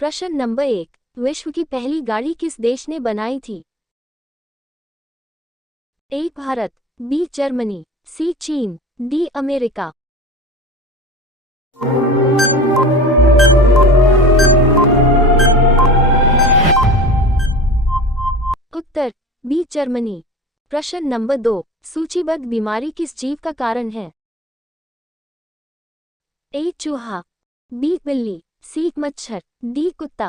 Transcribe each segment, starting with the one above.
प्रश्न नंबर 1, विश्व की पहली गाड़ी किस देश ने बनाई थी? ए भारत, बी जर्मनी, सी चीन, डी अमेरिका। उत्तर बी जर्मनी। प्रश्न नंबर 2, सूचीबद्ध बीमारी किस जीव का कारण है? ए चूहा, बी बिल्ली, सी मच्छर, डी कुत्ता।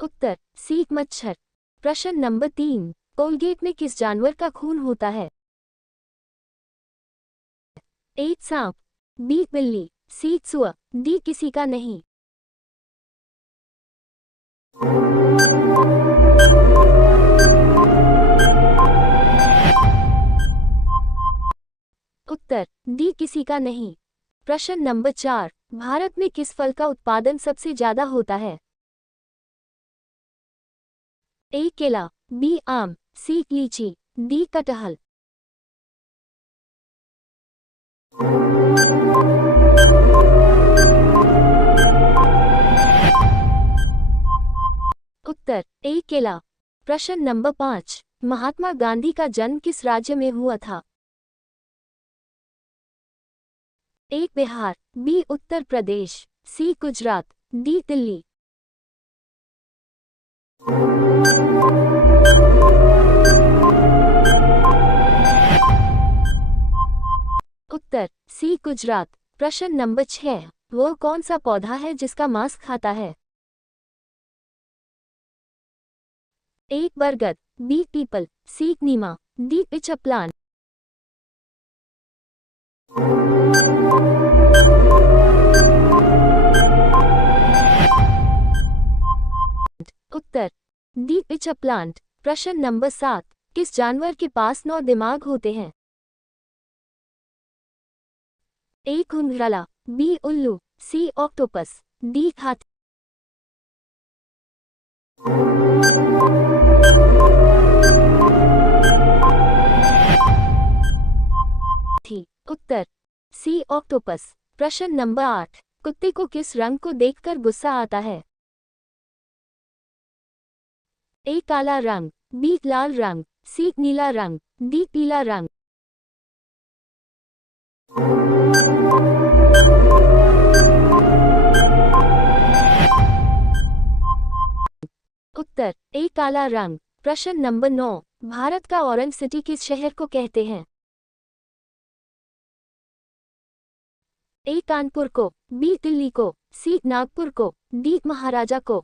उत्तर सी मच्छर। प्रश्न नंबर 3, कोलगेट में किस जानवर का खून होता है? ए सांप, बी बिल्ली, सी चूहा, डी किसी का नहीं। उत्तर डी किसी का नहीं। प्रश्न नंबर 4, भारत में किस फल का उत्पादन सबसे ज्यादा होता है? ए केला, बी आम, सी लीची, डी कटहल। उत्तर ए केला। प्रश्न नंबर 5, महात्मा गांधी का जन्म किस राज्य में हुआ था? ए बिहार, बी उत्तर प्रदेश, सी गुजरात, डी दिल्ली। उत्तर सी गुजरात। प्रश्न नंबर 6, वह कौन सा पौधा है जिसका मांस खाता है? ए बरगद, बी पीपल, सी नीमा, डी पिच प्लांट। उत्तर डी पिच प्लांट। प्रश्न नंबर 7, किस जानवर के पास 9 दिमाग होते हैं? ए घुंघराला, बी उल्लू, सी ऑक्टोपस, डी हाथी। उत्तर सी ऑक्टोपस। प्रश्न नंबर 8, कुत्ते को किस रंग को देखकर गुस्सा आता है? ए काला रंग, बी लाल रंग, सी नीला रंग, डी पीला रंग। उत्तर ए काला रंग। प्रश्न नंबर 9, भारत का ऑरेंज सिटी किस शहर को कहते हैं? ए कानपुर को, बी दिल्ली को, सी नागपुर को, डी महाराजा को।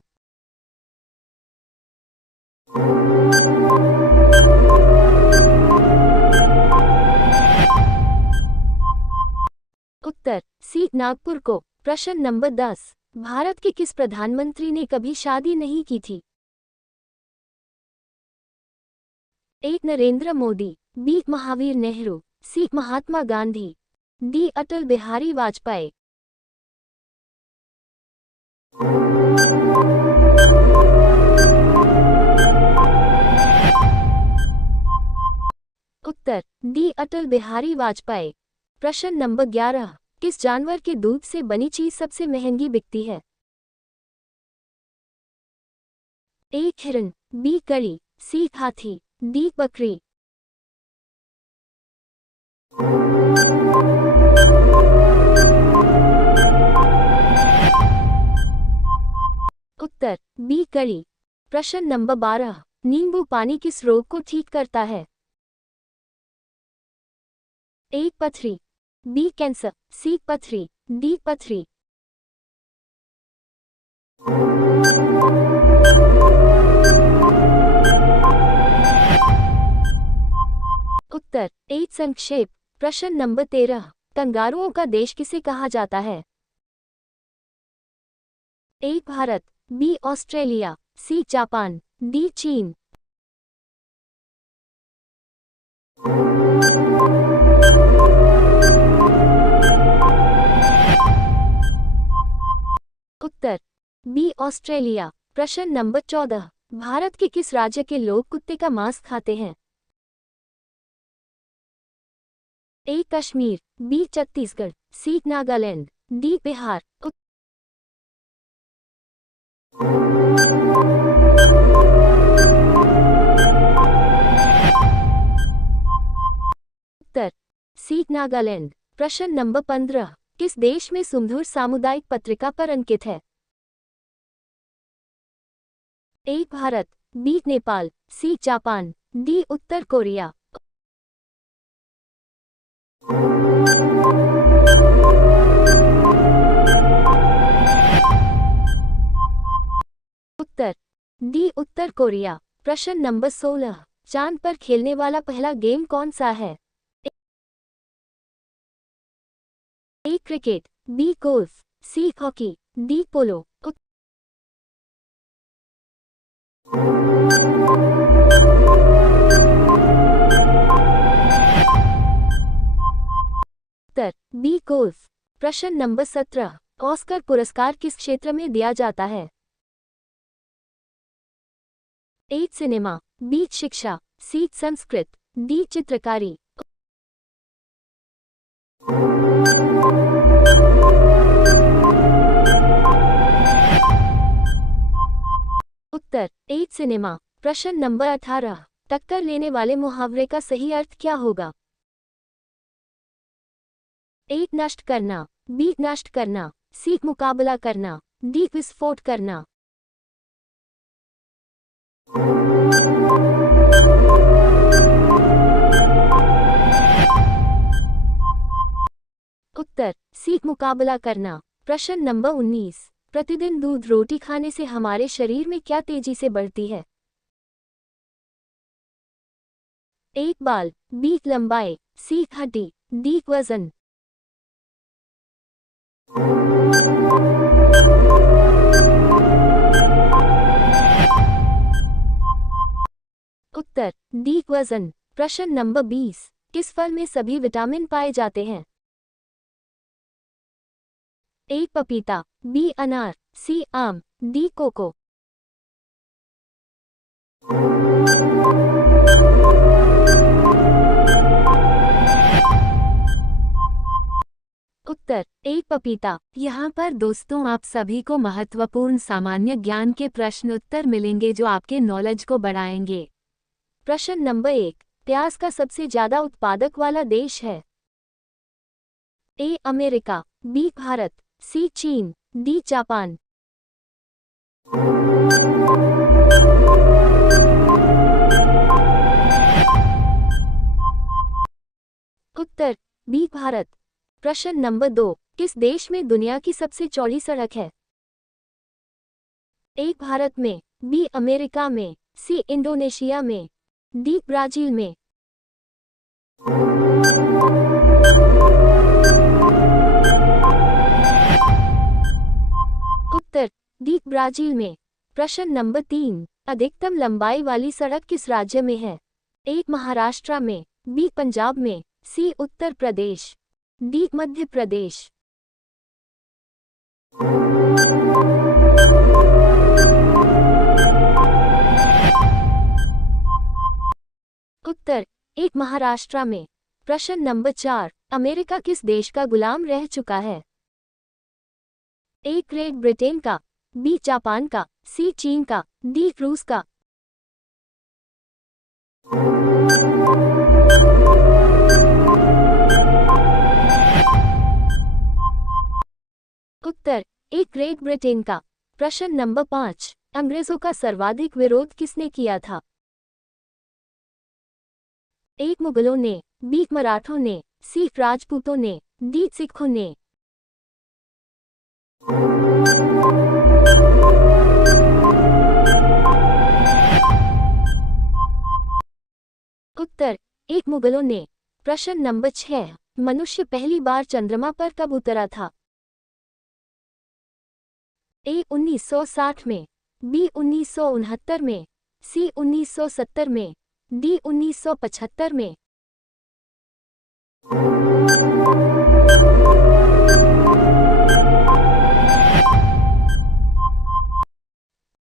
उत्तर सी नागपुर को। प्रश्न नंबर 10, भारत के किस प्रधानमंत्री ने कभी शादी नहीं की थी? ए नरेंद्र मोदी, बी महावीर नेहरू, सी महात्मा गांधी, डी अटल बिहारी वाजपेयी। उत्तर डी अटल बिहारी वाजपेयी। प्रश्न नंबर 11, किस जानवर के दूध से बनी चीज सबसे महंगी बिकती है? ए हिरन, बी कड़ी, सी हाथी, डी बकरी। उत्तर बी कड़ी। प्रश्न नंबर 12, नींबू पानी किस रोग को ठीक करता है? ए पथरी, बी कैंसर, सी पथरी, डी पथरी। उत्तर ए संक्षेप। प्रश्न नंबर 13, कंगारुओं का देश किसे कहा जाता है? A Bharat, B Australia, C Japan, D चीन। उत्तर बी ऑस्ट्रेलिया। प्रश्न नंबर 14, भारत के किस राज्य के लोग कुत्ते का मांस खाते हैं? ए कश्मीर, बी छत्तीसगढ़, सी नागालैंड, डी बिहार। उत्तर सी नागालैंड। प्रश्न नंबर 15 किस देश में सुमधुर सामुदायिक पत्रिका पर अंकित है? A Bharat, B Nepal, C Japan, D उत्तर कोरिया। उत्तर डी उत्तर कोरिया। प्रश्न नंबर 16 चांद पर खेलने वाला पहला गेम कौन सा है? A cricket, B golf, C hockey, D polo. उत्तर बी गोल्फ। प्रश्न नंबर 17 ऑस्कर पुरस्कार किस क्षेत्र में दिया जाता है? ए सिनेमा, बी शिक्षा, सी संस्कृत, डी चित्रकारी। उत्तर ए सिनेमा। प्रश्न नंबर 18 टक्कर लेने वाले मुहावरे का सही अर्थ क्या होगा? ए नष्ट करना, बी नष्ट करना, सी मुकाबला करना, डी विस्फोट करना। उत्तर सी मुकाबला करना। प्रश्न नंबर 19 प्रतिदिन दूध रोटी खाने से हमारे शरीर में क्या तेजी से बढ़ती है? ए बाल, बी लंबाई, सी हड्डी, डी वजन। उत्तर डी वजन। प्रश्न नंबर 20 किस फल में सभी विटामिन पाए जाते हैं? ए पपीता, बी अनार, सी आम, डी कोको। उत्तर ए पपीता। यहाँ पर दोस्तों आप सभी को महत्वपूर्ण सामान्य ज्ञान के प्रश्न उत्तर मिलेंगे जो आपके नॉलेज को बढ़ाएंगे। प्रश्न नंबर 1 प्याज का सबसे ज्यादा उत्पादक वाला देश है? ए अमेरिका, बी भारत, सी चीन, डी जापान। उत्तर बी भारत। प्रश्न नंबर 2 किस देश में दुनिया की सबसे चौड़ी सड़क है? ए भारत में, बी अमेरिका में, सी इंडोनेशिया में, डी ब्राजील में। उत्तर डी ब्राजील में। प्रश्न नंबर 3 अधिकतम लंबाई वाली सड़क किस राज्य में है? ए महाराष्ट्र में, बी पंजाब में, सी उत्तर प्रदेश, डी मध्य प्रदेश। उत्तर एक महाराष्ट्र में। प्रश्न नंबर 4 अमेरिका किस देश का गुलाम रह चुका है? ए ग्रेट ब्रिटेन का, बी जापान का, सी चीन का, डी रूस का। उत्तर ए ग्रेट ब्रिटेन का। प्रश्न नंबर 5 अंग्रेजों का सर्वाधिक विरोध किसने किया था? ए मुगलों ने, बी मराठों ने, सी राजपूतों ने, डी सिखों ने। उत्तर एक मुगलों ने। प्रश्न नंबर 6 मनुष्य पहली बार चंद्रमा पर कब उतरा था? ए 1960 में, बी 1969 में, सी 1970 में, डी 1975 में।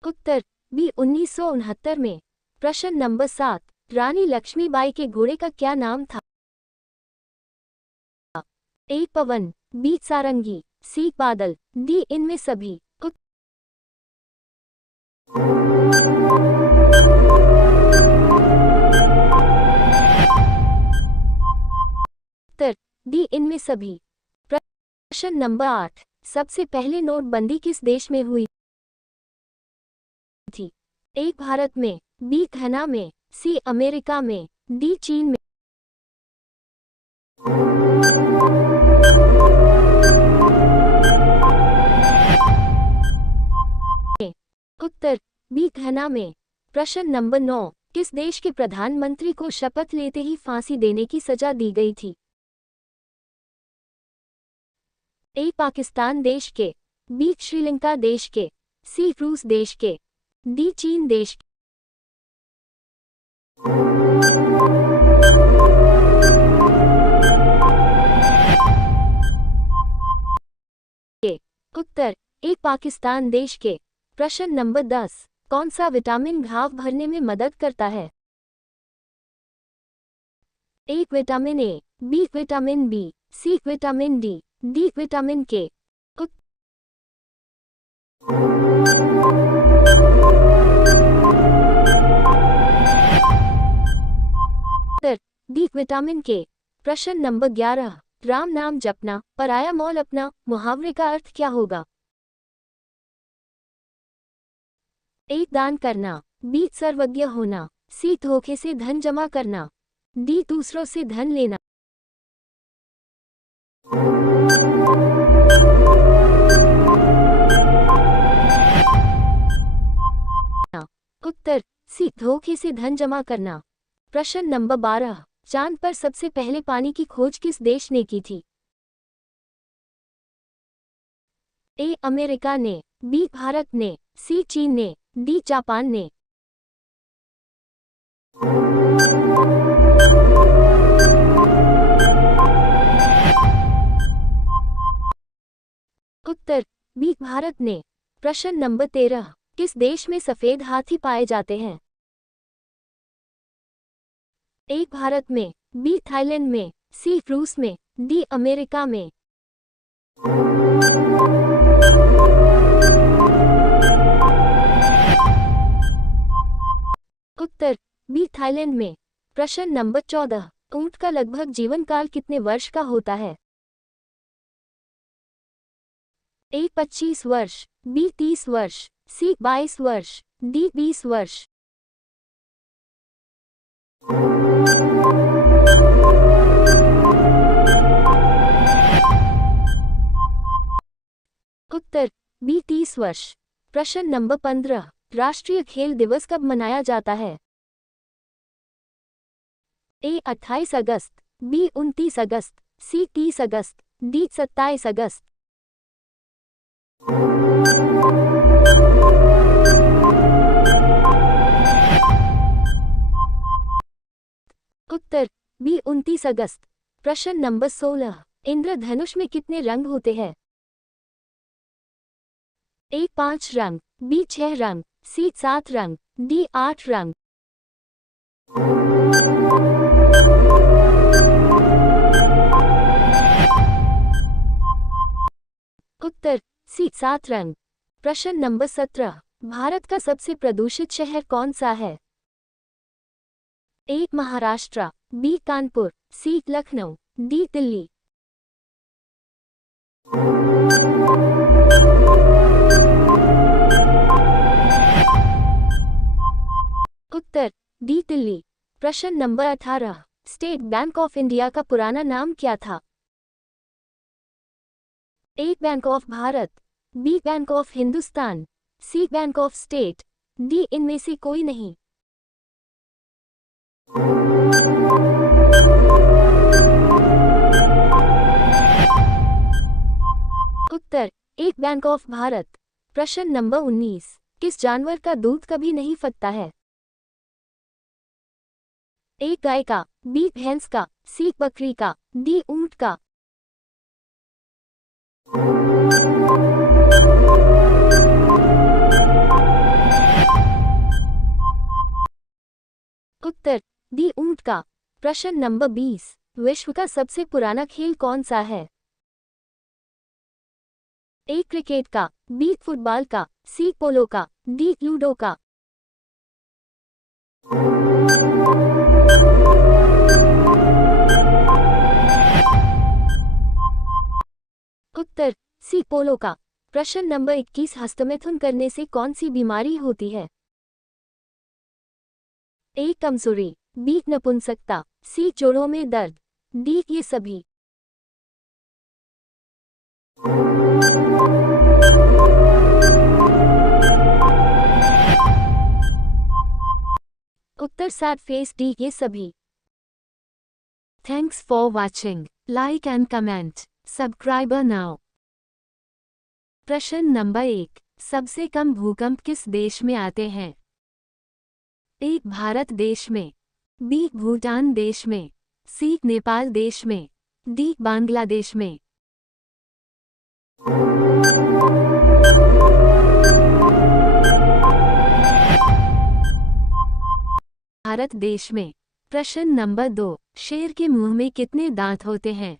उत्तर बी 1969 में। प्रश्न नंबर 7 रानी लक्ष्मीबाई के घोड़े का क्या नाम था? ए पवन, बी सारंगी, सी बादल, डी इनमें सभी। उत्तर डी इनमें सभी। प्रश्न नंबर 8, सबसे पहले नोटबंदी किस देश में हुई थी? ए भारत में, बी घना में, सी अमेरिका में, डी चीन में। उत्तर बी घना में। प्रश्न नंबर 9, किस देश के प्रधानमंत्री को शपथ लेते ही फांसी देने की सजा दी गई थी? ए पाकिस्तान देश के, बी श्रीलंका देश के, सी रूस देश के, डी चीन देश के। उत्तर ए पाकिस्तान देश के। प्रश्न नंबर 10, कौन सा विटामिन घाव भरने में मदद करता है? A vitamin A, B vitamin B, C vitamin D, D vitamin K. उत्तर डी विटामिन के। प्रश्न नंबर 11, राम नाम जपना, पराया मौल अपना, मुहावरे का अर्थ क्या होगा? ए दान करना, बी सर्वज्ञ होना, सी धोखे से धन जमा करना, डी दूसरों से धन लेना। उत्तर सी धोखे से धन जमा करना। प्रश्न नंबर 12, चांद पर सबसे पहले पानी की खोज किस देश ने की थी? ए अमेरिका ने, बी भारत ने, सी चीन ने, डी जापान ने। उत्तर बी भारत ने। प्रश्न नंबर 13, किस देश में सफेद हाथी पाए जाते हैं? ए भारत में, बी थाईलैंड में, सी रूस में, डी अमेरिका में। उत्तर बी थाईलैंड में। प्रश्न नंबर 14, ऊंट का लगभग जीवन काल कितने वर्ष का होता है? ए 25 वर्ष, बी 30 वर्ष, सी 22 वर्ष, डी 20 वर्ष। उत्तर बी 30 वर्ष। प्रश्न नंबर 15, राष्ट्रीय खेल दिवस कब मनाया जाता है? ए 28 अगस्त, बी 29 अगस्त, सी 30 अगस्त, डी 27 अगस्त। उत्तर बी 29 अगस्त। प्रश्न नंबर 16, इंद्रधनुष में कितने रंग होते हैं? ए 5 रंग, बी 6 रंग, सी 7 रंग, डी 8 रंग। उत्तर सी 7 रंग। प्रश्न नंबर 17, भारत का सबसे प्रदूषित शहर कौन सा है? A Maharashtra, B Kanpur, C Lucknow, D Delhi. उत्तर डी दिल्ली। प्रश्न number 18, state bank of India का पुराना नाम क्या था? A bank of Bharat, B bank of Hindustan, C bank of state, D इनमें से कोई नहीं। उत्तर एक बैंक ऑफ भारत। प्रश्न नंबर 19, किस जानवर का दूध कभी नहीं फटता है? ए गाय का, बी भैंस का, सी बकरी का, डी ऊंट का। उत्तर डी ऊंट का। प्रश्न नंबर 20, विश्व का सबसे पुराना खेल कौन सा है? ए क्रिकेट का, बी फुटबॉल का, सी पोलो का, डी लूडो का। उत्तर सी पोलो का। प्रश्न नंबर 21, हस्तमैथुन करने से कौन सी बीमारी होती है? ए कमजोरी, बी नपुंसकता, सी जोड़ों में दर्द, डी ये सभी। उत्तर सैड फेस, डी ये सभी। Thanks for watching, like and comment, subscriber now. प्रश्न नंबर 1, सबसे कम भूकंप किस देश में आते हैं? ए भारत देश में, बी भूटान देश में, सी नेपाल देश में, डी बांग्लादेश में। भारत देश में। प्रश्न नंबर 2, शेर के मुंह में कितने दांत होते हैं?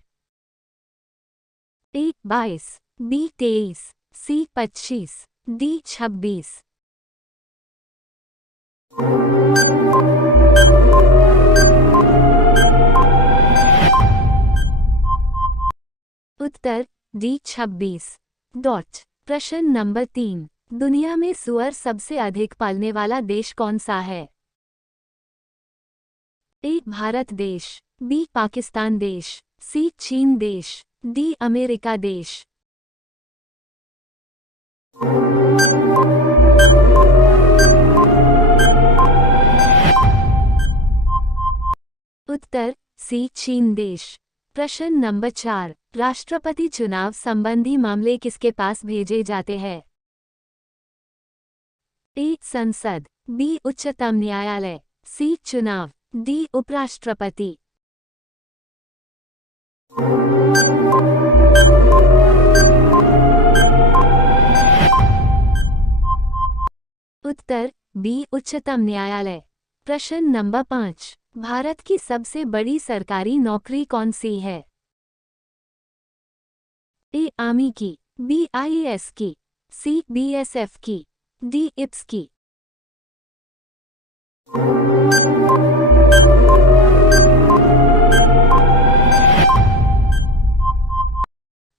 ए 22, बी 23, सी 25, डी 26। उत्तर डी 26। डॉट। प्रश्न नंबर 3, दुनिया में सुअर सबसे अधिक पालने वाला देश कौन सा है? ए भारत देश, बी पाकिस्तान देश, सी चीन देश, डी अमेरिका देश। उत्तर सी चीन देश। प्रश्न नंबर 4, राष्ट्रपति चुनाव संबंधी मामले किसके पास भेजे जाते हैं? ए संसद, बी उच्चतम न्यायालय, सी चुनाव, डी उपराष्ट्रपति। उत्तर बी उच्चतम न्यायालय। प्रश्न नंबर 5, भारत की सबसे बड़ी सरकारी नौकरी कौन सी है? ए आर्मी की, बी आईएएस की, सी बीएसएफ की, डी इप्स की।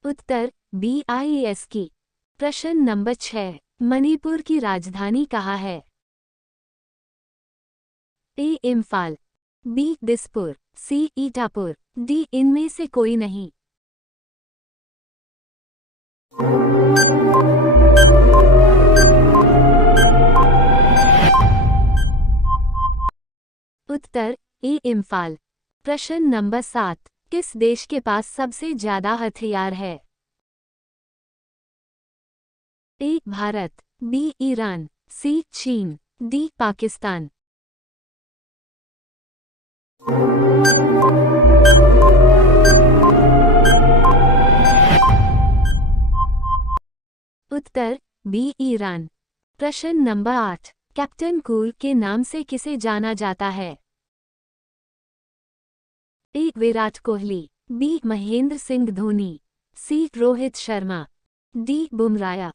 उत्तर बी आईएएस की। प्रश्न नंबर 6, मणिपुर की राजधानी कहाँ है? ए इम्फाल, बी दिसपुर, सी ईटापुर, डी इनमें से कोई नहीं। उत्तर ए इम्फाल। प्रश्न नंबर 7, किस देश के पास सबसे ज्यादा हथियार है? ए भारत, बी ईरान, सी चीन, डी पाकिस्तान। उत्तर बी ईरान। प्रश्न नंबर 8, कैप्टन कूल के नाम से किसे जाना जाता है? ए विराट कोहली, बी महेंद्र सिंह धोनी, सी रोहित शर्मा, डी बुमराह।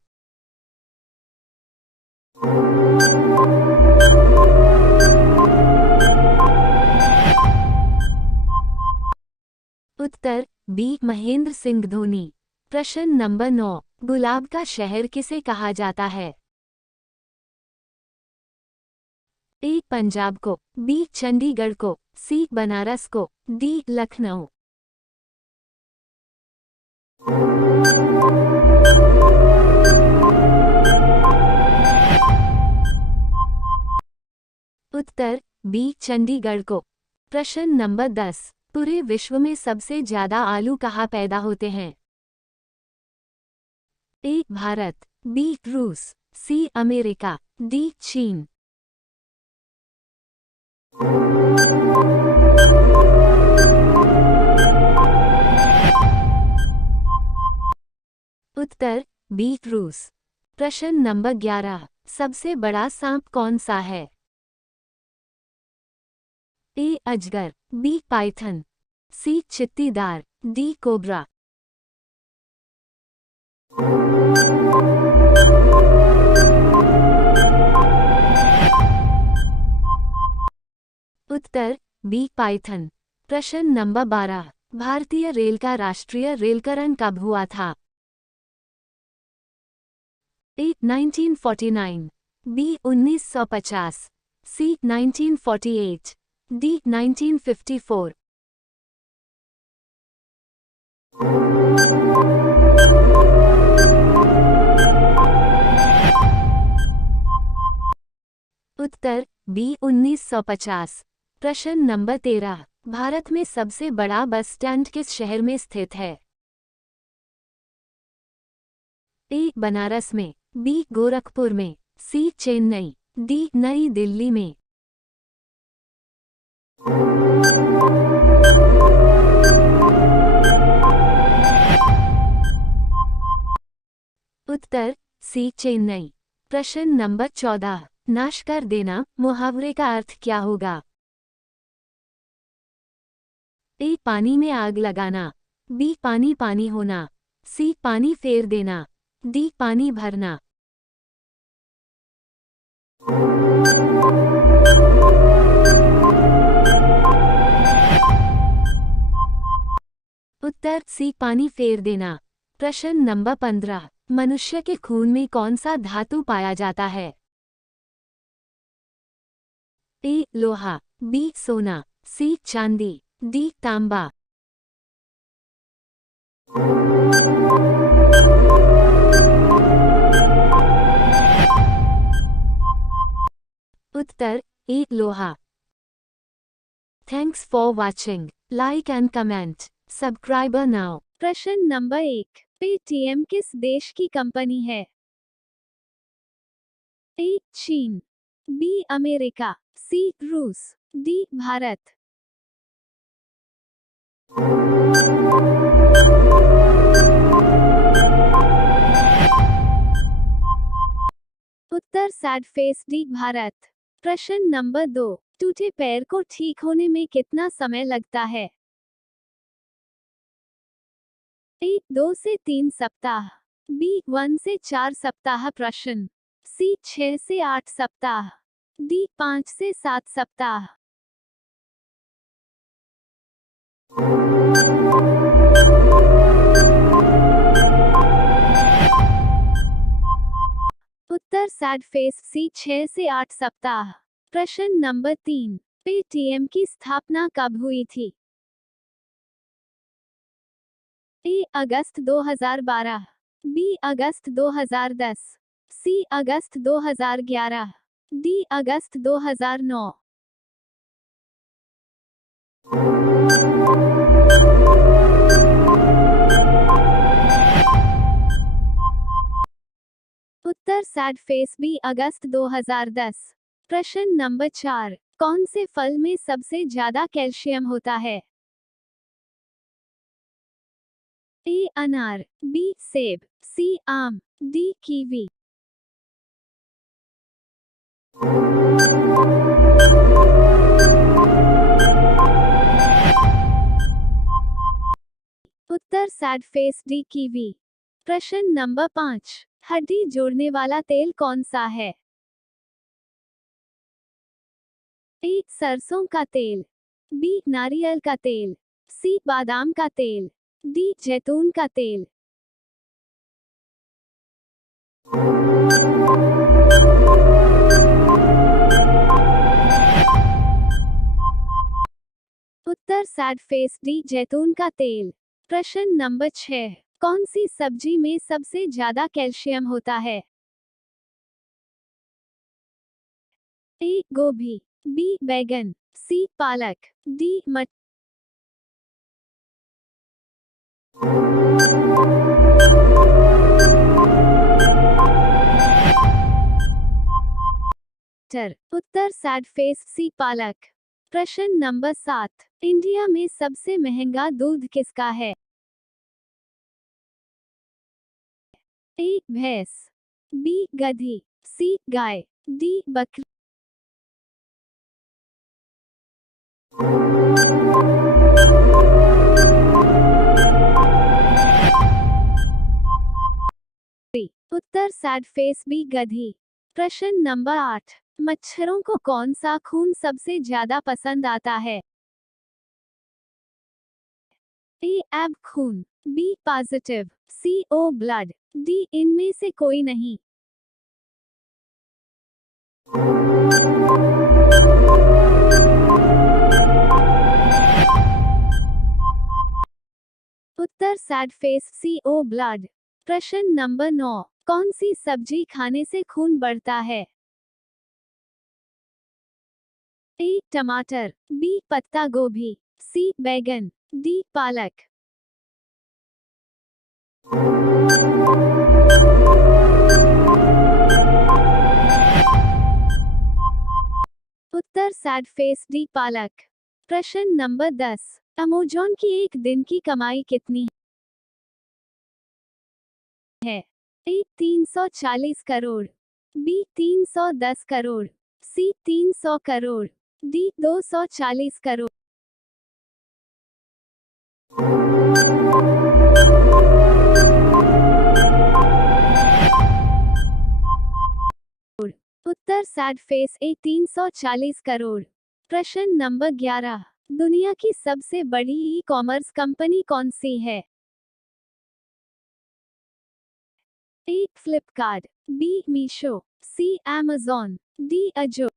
उत्तर बी महेंद्र सिंह धोनी। प्रश्न नंबर 9, गुलाब का शहर किसे कहा जाता है? ए पंजाब को, बी चंडीगढ़ को, सी बनारस को, डी लखनऊ। उत्तर बी चंडीगढ़ को। प्रश्न नंबर 10, पूरे विश्व में सबसे ज्यादा आलू कहाँ पैदा होते हैं? ए भारत, बी रूस, सी अमेरिका, डी चीन। उत्तर बी रूस। प्रश्न नंबर 11, सबसे बड़ा सांप कौन सा है? ए अजगर, बी पाइथन, सी चित्तीदार, डी कोबरा। उत्तर बी पाइथन। प्रश्न नंबर 12, भारतीय रेल का राष्ट्रीय रेलकरण कब हुआ था? ए 1949, बी 1950, सी 1948, डी 1954। उत्तर बी 1950। प्रश्न नंबर 13, भारत में सबसे बड़ा बस स्टैंड किस शहर में स्थित है? ए बनारस में, बी गोरखपुर में, सी चेन्नई, डी नई दिल्ली में। उत्तर सी चेन्नई। प्रश्न नंबर 14, नाश कर देना मुहावरे का अर्थ क्या होगा? ए पानी में आग लगाना, बी पानी पानी होना, सी पानी फेर देना, डी पानी भरना। उत्तर सी पानी फेर देना। प्रश्न नंबर 15, मनुष्य के खून में कौन सा धातु पाया जाता है? ए लोहा, बी सोना, सी चांदी, डी तांबा। उत्तर ए लोहा। Thanks for watching. Like and comment. Subscriber now. प्रश्न नंबर 1, पेटीएम किस देश की कंपनी है? ए चीन, बी अमेरिका, सी रूस, डी भारत। उत्तर सैड फेस डी भारत। प्रश्न नंबर 2, टूटे पैर को ठीक होने में कितना समय लगता है? ए 2 से 3 सप्ताह, बी 1 से 4 सप्ताह, प्रश्न सी 6 से 8 सप्ताह, डी 5 से 7 सप्ताह। उत्तर सैड फेस सी 6 से 8 सप्ताह। प्रश्न नंबर 3, पेटीएम की स्थापना कब हुई थी? ए अगस्त 2012, बी अगस्त 2010, सी अगस्त 2011, डी अगस्त 2009। उत्तर सैड फेस बी अगस्त 2010। प्रश्न नंबर 4, कौन से फल में सबसे ज्यादा कैल्शियम होता है? ए अनार, बी सेब, सी आम, डी कीवी। उत्तर सैड फेस डी कीवी। प्रश्न नंबर 5, हड्डी जोड़ने वाला तेल कौन सा है? ए सरसों का तेल, बी नारियल का तेल, सी बादाम का तेल, डी जैतून का तेल। उत्तर सैड फेस डी जैतून का तेल। प्रश्न नंबर 6, कौन सी सब्जी में सबसे ज्यादा कैल्शियम होता है? ए गोभी, बी बैगन, सी पालक, डी मटर। उत्तर सैड फेस सी पालक। प्रश्न नंबर 7, इंडिया में सबसे महंगा दूध किसका है? ए भैंस, बी गधी, सी गाय, डी बकरी। उत्तर सैड फेस बी गधी। प्रश्न नंबर 8, मच्छरों को कौन सा खून सबसे ज्यादा पसंद आता है? ए एब खून, बी पॉजिटिव, सी ओ ब्लड, डी इनमें से कोई नहीं। उत्तर सैड फेस सी ओ ब्लड। प्रश्न नंबर 9, कौन सी सब्जी खाने से खून बढ़ता है? ए टमाटर, बी पत्ता गोभी, सी बैगन, डी पालक। उत्तर सैड फेस डी पालक। प्रश्न नंबर 10, अमेज़न की एक दिन की कमाई कितनी है? ए 340 करोड़, बी 310 करोड़, सी 300 करोड़, डी 240 करोड़। उत्तर सैड फेस ए 340 करोड़। प्रश्न नंबर 11, दुनिया की सबसे बड़ी ई कॉमर्स कंपनी कौन सी है? ए फ्लिपकार्ट, बी मीशो, सी अमेज़न, डी अजो।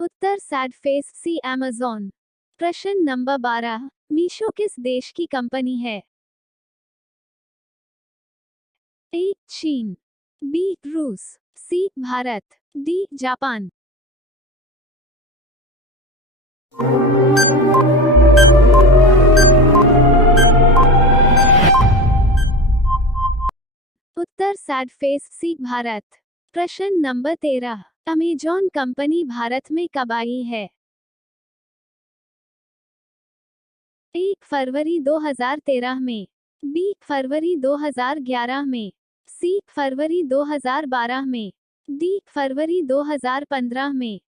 उत्तर सैड फेस सी अमेज़न। प्रश्न नंबर 12, मीशो किस देश की कंपनी है? ए चीन, बी रूस, सी भारत, डी जापान। उत्तर सैड फेस सी भारत। प्रश्न नंबर 13, अमेज़न कंपनी भारत में कब आई है? 1 फरवरी 2013 में, बी फरवरी 2011 में, सी फरवरी 2012 में, डी फरवरी 2015 में।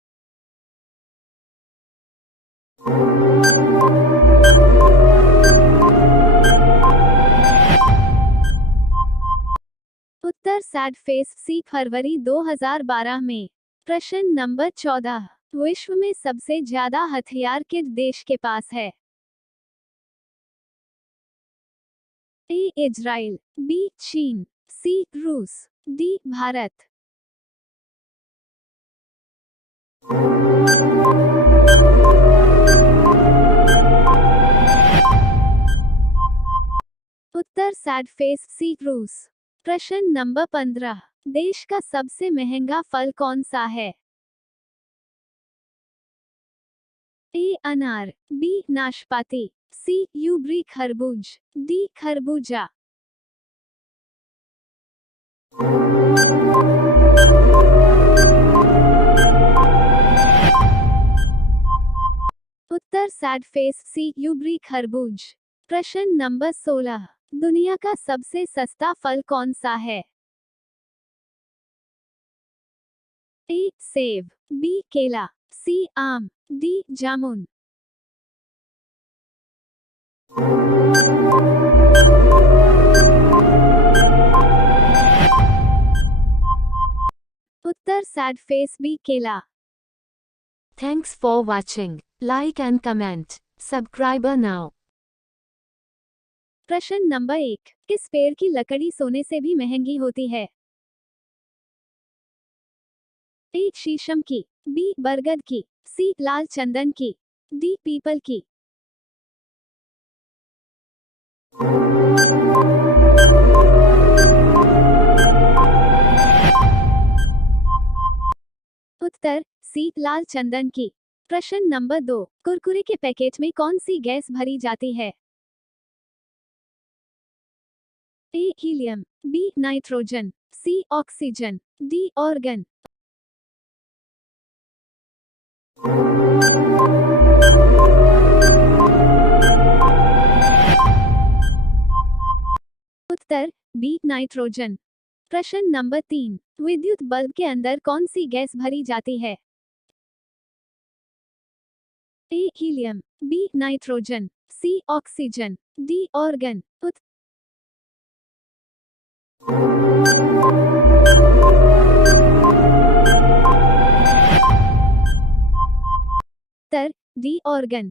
उत्तर सैड फेस सी फरवरी 2012 में। प्रश्न नंबर 14, विश्व में सबसे ज्यादा हथियार किस देश के पास है? ए इजराइल, बी चीन, सी रूस, डी भारत। उत्तर सैड फेस सी रूस। प्रश्न नंबर 15, देश का सबसे महंगा फल कौन सा है? ए अनार, बी नाशपाती, सी यूबरी खरबूज, डी खरबूजा। उत्तर सैड फेस सी यूबरी खरबूज। प्रश्न नंबर 16, दुनिया का सबसे सस्ता फल कौन सा है? ए सेब, बी केला, सी आम, डी जामुन। उत्तर सैड फेस बी केला। Thanks for watching. Like and comment. Subscriber now. प्रश्न नंबर 1, किस पेड़ की लकड़ी सोने से भी महंगी होती है? ए शीशम की, बी बरगद की, सी लाल चंदन की, डी पीपल की। उत्तर सी लाल चंदन की। प्रश्न नंबर 2, कुरकुरे के पैकेट में कौन सी गैस भरी जाती है? A helium, B nitrogen, C oxygen, D argon. Uttar B nitrogen. प्रश्न नंबर 3, विद्युत बल्ब के अंदर कौन सी गैस भरी जाती है? A helium, B nitrogen, C oxygen, D argon. उत्तर डी ऑर्गन।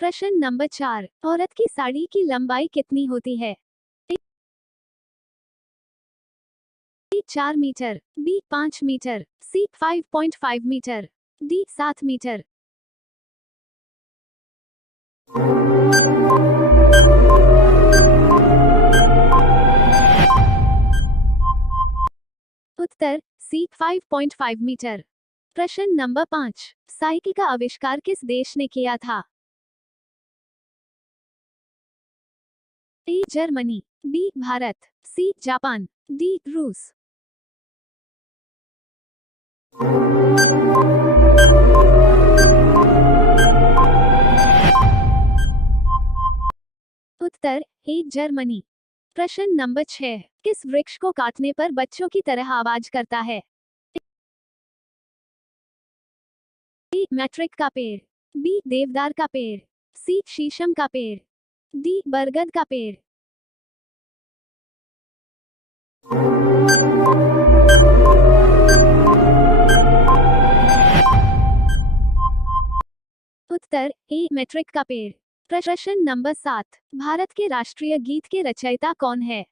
प्रश्न नंबर 4, औरत की साड़ी की लंबाई कितनी होती है? A 4 metre, B 5 metre, C 5.5 metre, D 7 metre. उत्तर सी 5.5 मीटर। प्रश्न नंबर 5, साइकिल का आविष्कार किस देश ने किया था? A Germany, B Bharat, C Japan, D रूस। उत्तर ए जर्मनी। प्रश्न नंबर 6, किस वृक्ष को काटने पर बच्चों की तरह आवाज करता है? ए मैट्रिक का पेड़, बी देवदार का पेड़, सी शीशम का पेड़, डी बरगद का पेड़। उत्तर ए मैट्रिक का पेड़। प्रश्न नंबर 7, भारत के राष्ट्रीय गीत के रचयिता कौन है?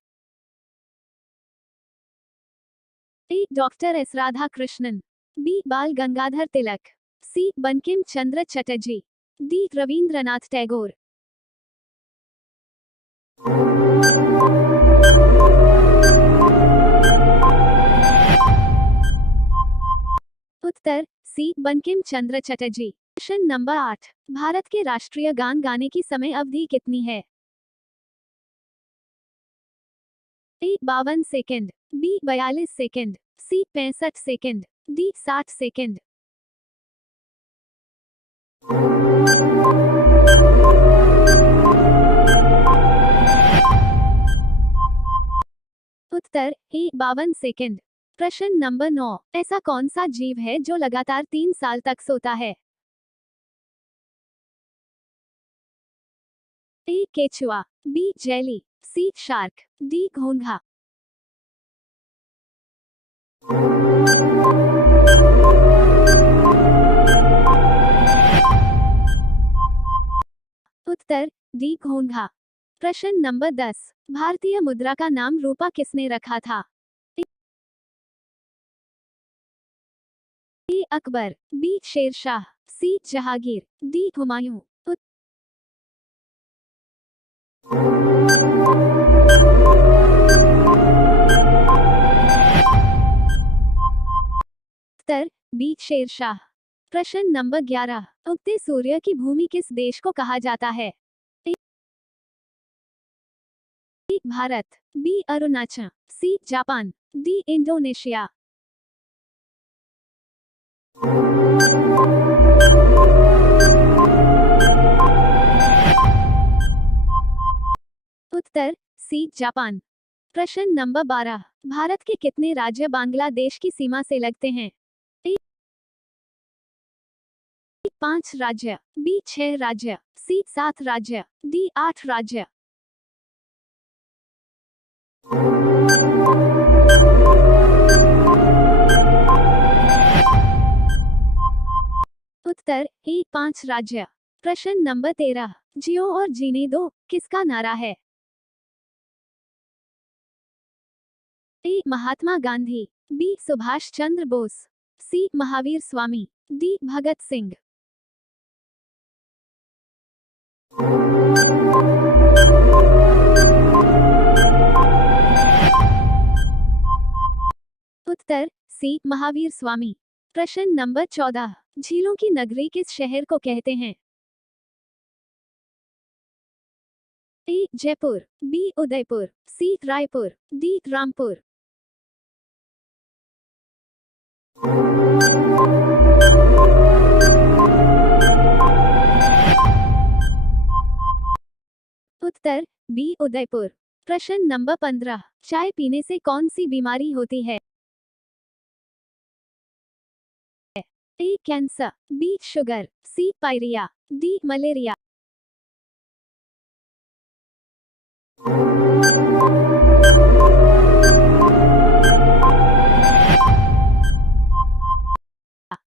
A doctor S Radhakrishnan, B Bal Gangadhar Tilak, C Bankim Chandra Chatterjee, D Rabindranath Tagore. उत्तर सी बंकिम चंद्र चटर्जी। प्रश्न नंबर 8, भारत के राष्ट्रीय गान गाने की समय अवधि कितनी है? ए 52 सेकंड, बी 42 सेकंड, सी 65 सेकंड, डी 60 सेकंड। उत्तर ए 52 सेकंड। प्रश्न नंबर 9, ऐसा कौन सा जीव है जो लगातार 3 साल तक सोता है? ए केचुआ, बी जेली, सी शार्क, डी घोंघा। उत्तर डी घोंघा। प्रश्न नंबर 10, भारतीय मुद्रा का नाम रूपा किसने रखा था? ए अकबर, बी शेरशाह, सी जहांगीर, डी हुमायूं। उत्तर बी शेरशाह। प्रश्न नंबर 11, उगते सूर्य की भूमि किस देश को कहा जाता है? A Bharat, B Arunachal, C Japan, D Indonesia. उत्तर सी जापान। प्रश्न नंबर 12, भारत के कितने राज्य बांग्लादेश की सीमा से लगते हैं? ए 5 राज्य, बी 6 राज्य, सी 7 राज्य, डी 8 राज्य। उत्तर ए 5 राज्य। प्रश्न नंबर 13, जियो और जीने दो किसका नारा है? ए महात्मा गांधी, बी सुभाष चंद्र बोस, सी महावीर स्वामी, डी भगत सिंह। उत्तर सी महावीर स्वामी। प्रश्न नंबर 14, झीलों की नगरी किस शहर को कहते हैं? ए जयपुर, बी उदयपुर, सी रायपुर, डी रामपुर। उत्तर बी उदयपुर। प्रश्न नंबर 15, चाय पीने से कौन सी बीमारी होती है? A cancer, B sugar, C pyorrhoea, D malaria.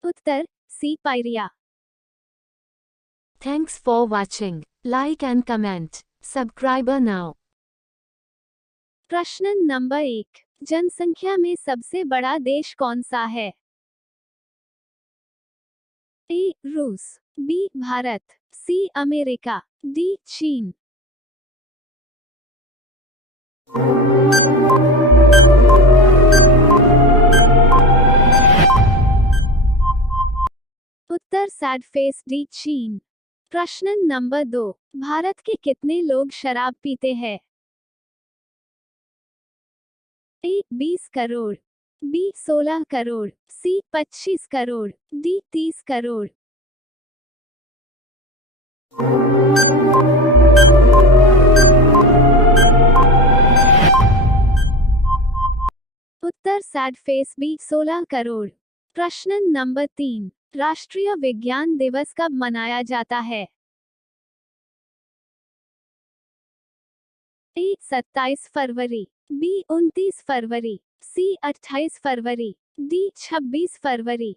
उत्तर C pyorrhoea. Thanks for watching. Like and comment. Subscriber now. प्रश्न नंबर 1, जनसंख्या में सबसे बड़ा देश कौन सा है? ए रूस, B Bharat, C America, D चीन। उत्तर सैड फेस डी चीन। प्रश्न नंबर 2, भारत के कितने लोग शराब पीते हैं? ए 20 करोड़, बी 16 करोड़, सी 25 करोड़, डी 30 करोड़। उत्तर सैड फेस बी 16 करोड़। प्रश्न नंबर 3, राष्ट्रीय विज्ञान दिवस कब मनाया जाता है? ए 27 फरवरी, बी 29 फरवरी, सी 28 फरवरी, डी 26 फरवरी।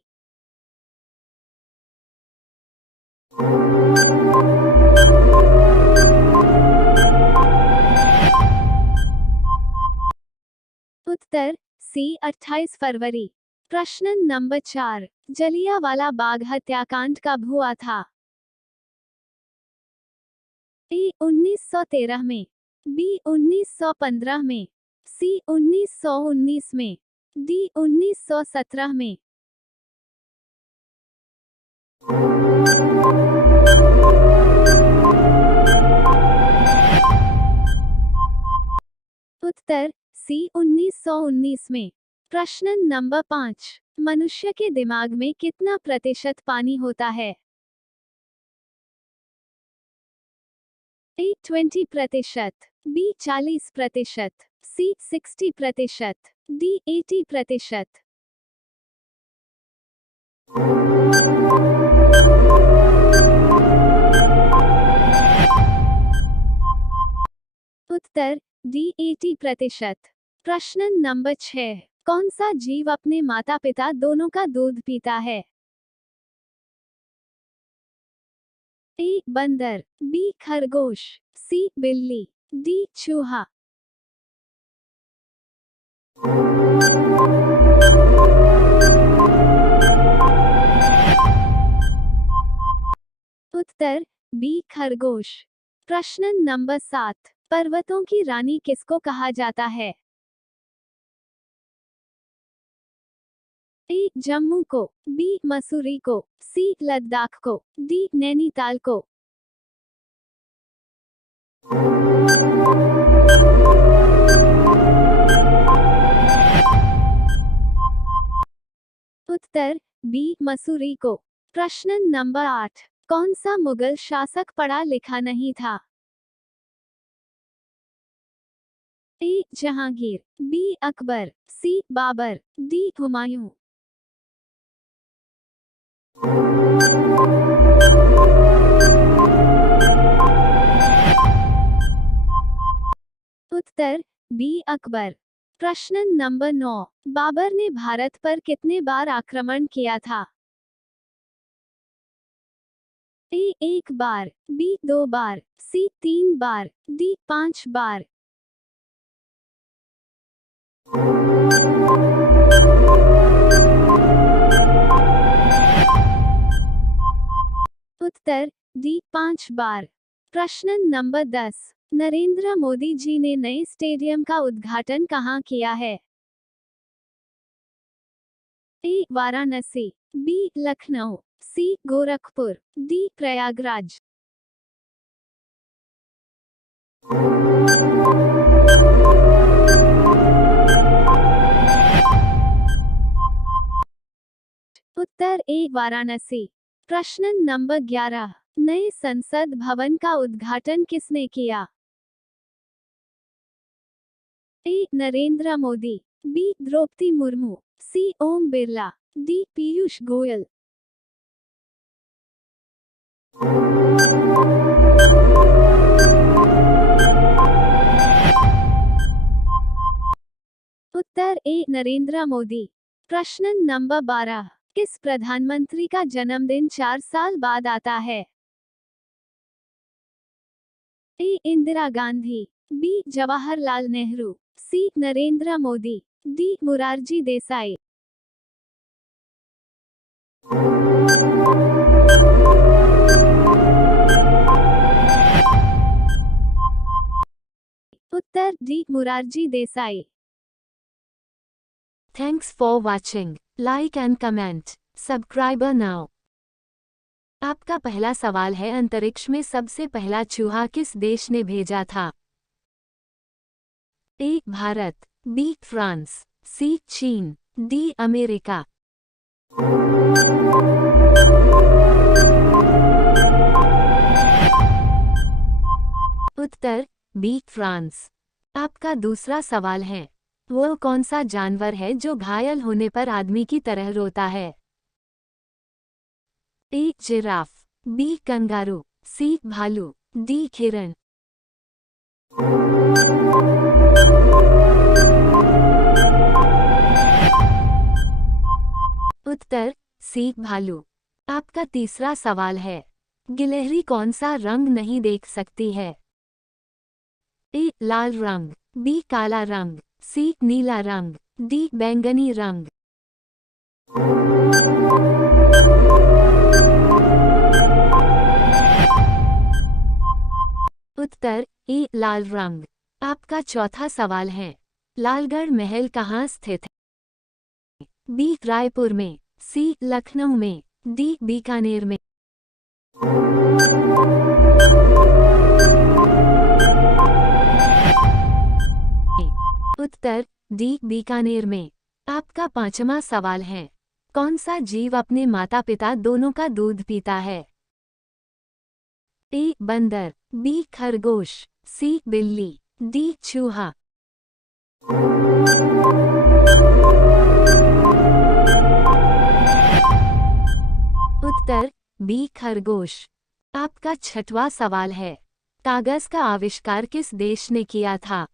उत्तर सी 28 फरवरी। प्रश्न नंबर 4, जलियांवाला बाग हत्याकांड कब हुआ था? ए 1913 में, बी 1915 में, सी 1919 में, डी 1917 में। उत्तर सी 1919 में। प्रश्न नंबर 5, मनुष्य के दिमाग में कितना प्रतिशत पानी होता है? ए 20%, बी 40%, सी 60%, डी 80%। उत्तर डी 80%। प्रश्न नंबर 6, कौन सा जीव अपने माता पिता दोनों का दूध पीता है? ए बंदर, बी खरगोश, सी बिल्ली, डी चूहा। उत्तर बी खरगोश। प्रश्न नंबर 7, पर्वतों की रानी किसको कहा जाता है? ए जम्मू को, बी मसूरी को, सी लद्दाख को, डी नैनीताल को। उत्तर बी मसूरी को। प्रश्न नंबर 8, कौन सा मुगल शासक पढ़ा लिखा नहीं था? ए जहांगीर, बी अकबर, सी बाबर, डी हुमायूं। उत्तर बी अकबर। प्रश्न नंबर 9, बाबर ने भारत पर कितने बार आक्रमण किया था? ए 1 बार, बी 2 बार, सी 3 बार, डी 5 बार। उत्तर डी 5 बार। प्रश्न नंबर 10, नरेंद्र मोदी जी ने नए स्टेडियम का उद्घाटन कहाँ किया है? ए वाराणसी, बी लखनऊ, सी गोरखपुर, डी प्रयागराज। उत्तर ए वाराणसी। प्रश्न नंबर 11, नए संसद भवन का उद्घाटन किसने किया? ए नरेंद्र मोदी, बी द्रौपदी मुर्मू, सी ओम बिरला, डी पीयूष गोयल। उत्तर ए नरेंद्र मोदी। प्रश्न नंबर 12, किस प्रधानमंत्री का जन्मदिन 4 साल बाद आता है? A Indira Gandhi, B Jawaharlal Nehru, C Narendra Modi, D Morarji Desai. उत्तर D Morarji Desai. Thanks for watching. Like and comment. Subscribe now. आपका पहला सवाल है, अंतरिक्ष में सबसे पहला चूहा किस देश ने भेजा था? ए भारत, बी फ्रांस, सी चीन, डी अमेरिका। उत्तर बी फ्रांस। आपका दूसरा सवाल है, वो कौन सा जानवर है जो घायल होने पर आदमी की तरह रोता है? ए जिराफ, बी कंगारू, सी भालू, डी हिरण। उत्तर सी भालू। आपका तीसरा सवाल है, गिलहरी कौन सा रंग नहीं देख सकती है? ए लाल रंग, बी काला रंग, सी नीला रंग, डी बैंगनी रंग। उत्तर ए लाल रंग। आपका चौथा सवाल है, लालगढ़ महल कहाँ स्थित है? बी रायपुर में, सी लखनऊ में, डी बीकानेर में। उत्तर डी बीकानेर में। आपका पांचवा सवाल है, कौन सा जीव अपने माता पिता दोनों का दूध पीता है? ए बंदर, बी खरगोश, सी बिल्ली, डी चूहा। उत्तर बी खरगोश। आपका छठवां सवाल है, कागज का आविष्कार किस देश ने किया था?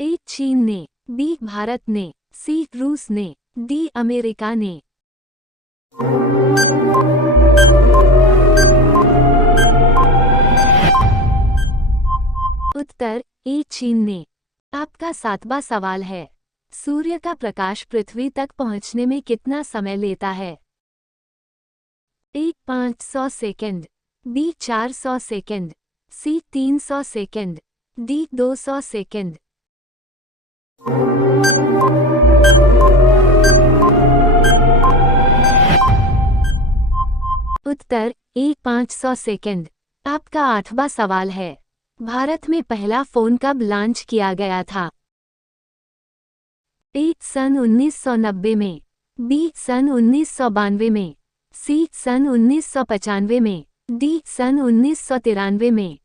ए चीन ने, बी भारत ने, सी रूस ने, डी अमेरिका ने। उत्तर ए चीन ने। आपका सातवां सवाल है, सूर्य का प्रकाश पृथ्वी तक पहुंचने में कितना समय लेता है? ए 500 सेकंड, बी 400 सेकंड, सी 300 सेकंड, डी 200 सेकंड। उत्तर ए 500 सेकंड। आपका आठवां सवाल है, भारत में पहला फोन कब लॉन्च किया गया था? ए सन 1990 में, बी सन 1992 में, सी सन 1995 में, डी सन 1993 में।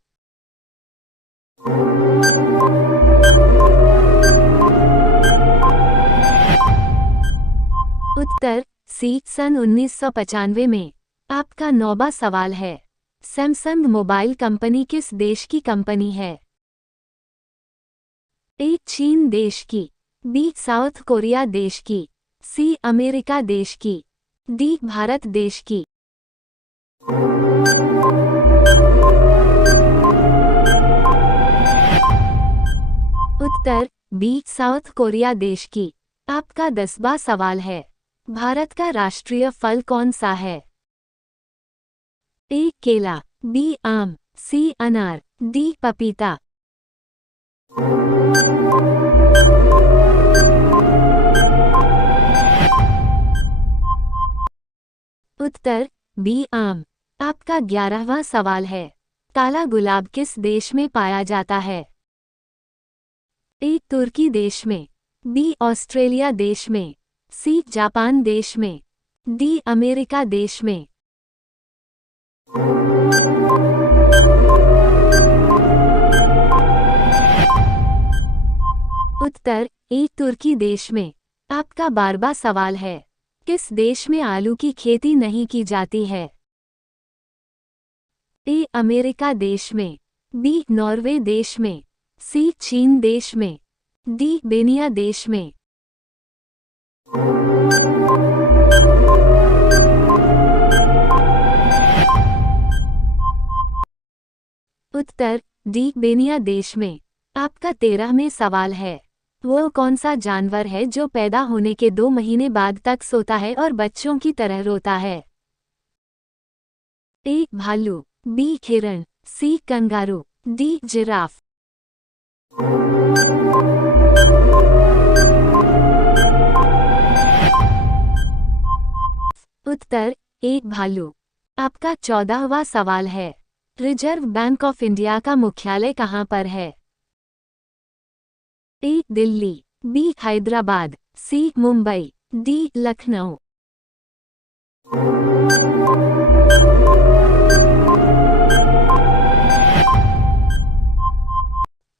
उत्तर सी सन 1995 में। आपका नौवां सवाल है, सैमसंग मोबाइल कंपनी किस देश की कंपनी है? ए चीन देश की, बी साउथ कोरिया देश की, सी अमेरिका देश की, डी भारत देश की। उत्तर बी साउथ कोरिया देश की। आपका 10वां सवाल है, भारत का राष्ट्रीय फल कौन सा है? ए केला, बी आम, सी अनार, डी पपीता। उत्तर बी आम। आपका 11वां सवाल है, काला गुलाब किस देश में पाया जाता है? ए तुर्की देश में, बी ऑस्ट्रेलिया देश में, सी जापान देश में, डी अमेरिका देश में। उत्तर ए तुर्की देश में। आपका 12वां सवाल है, किस देश में आलू की खेती नहीं की जाती है? ए अमेरिका देश में, बी नॉर्वे देश में, सी चीन देश में, डी बेनिया देश में। उत्तर डी बेनिया देश में। आपका 13वें सवाल है, वो कौन सा जानवर है जो पैदा होने के 2 महीने बाद तक सोता है और बच्चों की तरह रोता है? ए भालू, बी हिरण, सी कंगारू, डी जिराफ। उत्तर ए भालू। आपका 14वां सवाल है, रिजर्व बैंक ऑफ इंडिया का मुख्यालय कहाँ पर है? ए दिल्ली, बी हैदराबाद, सी मुंबई, डी लखनऊ।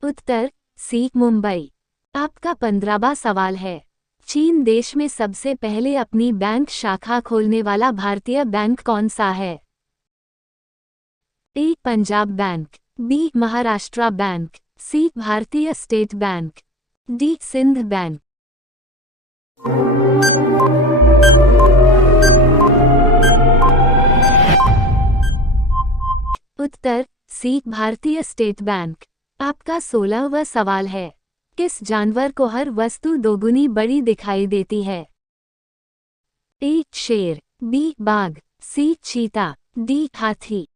उत्तर सी मुंबई। आपका 15वां सवाल है, चीन देश में सबसे पहले अपनी बैंक शाखा खोलने वाला भारतीय बैंक कौन सा है? A Punjab bank, B Maharashtra bank, C Bharatiya state bank, D Sindh bank. उत्तर सी भारतीय स्टेट बैंक। आपका 16वां सवाल है, किस जानवर को हर वस्तु दोगुनी बड़ी दिखाई देती है? ए शेर, बी बाघ, सी चीता, डी हाथी।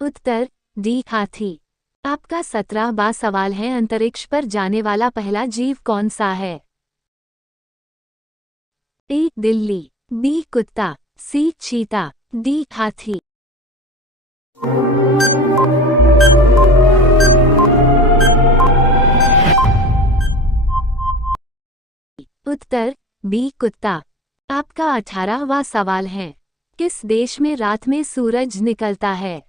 उत्तर डी हाथी। आपका 17वां सवाल है, अंतरिक्ष पर जाने वाला पहला जीव कौन सा है? ए दिल्ली, बी कुत्ता, सी चीता, डी हाथी। उत्तर बी कुत्ता। आपका 18वां सवाल है, किस देश में रात में सूरज निकलता है?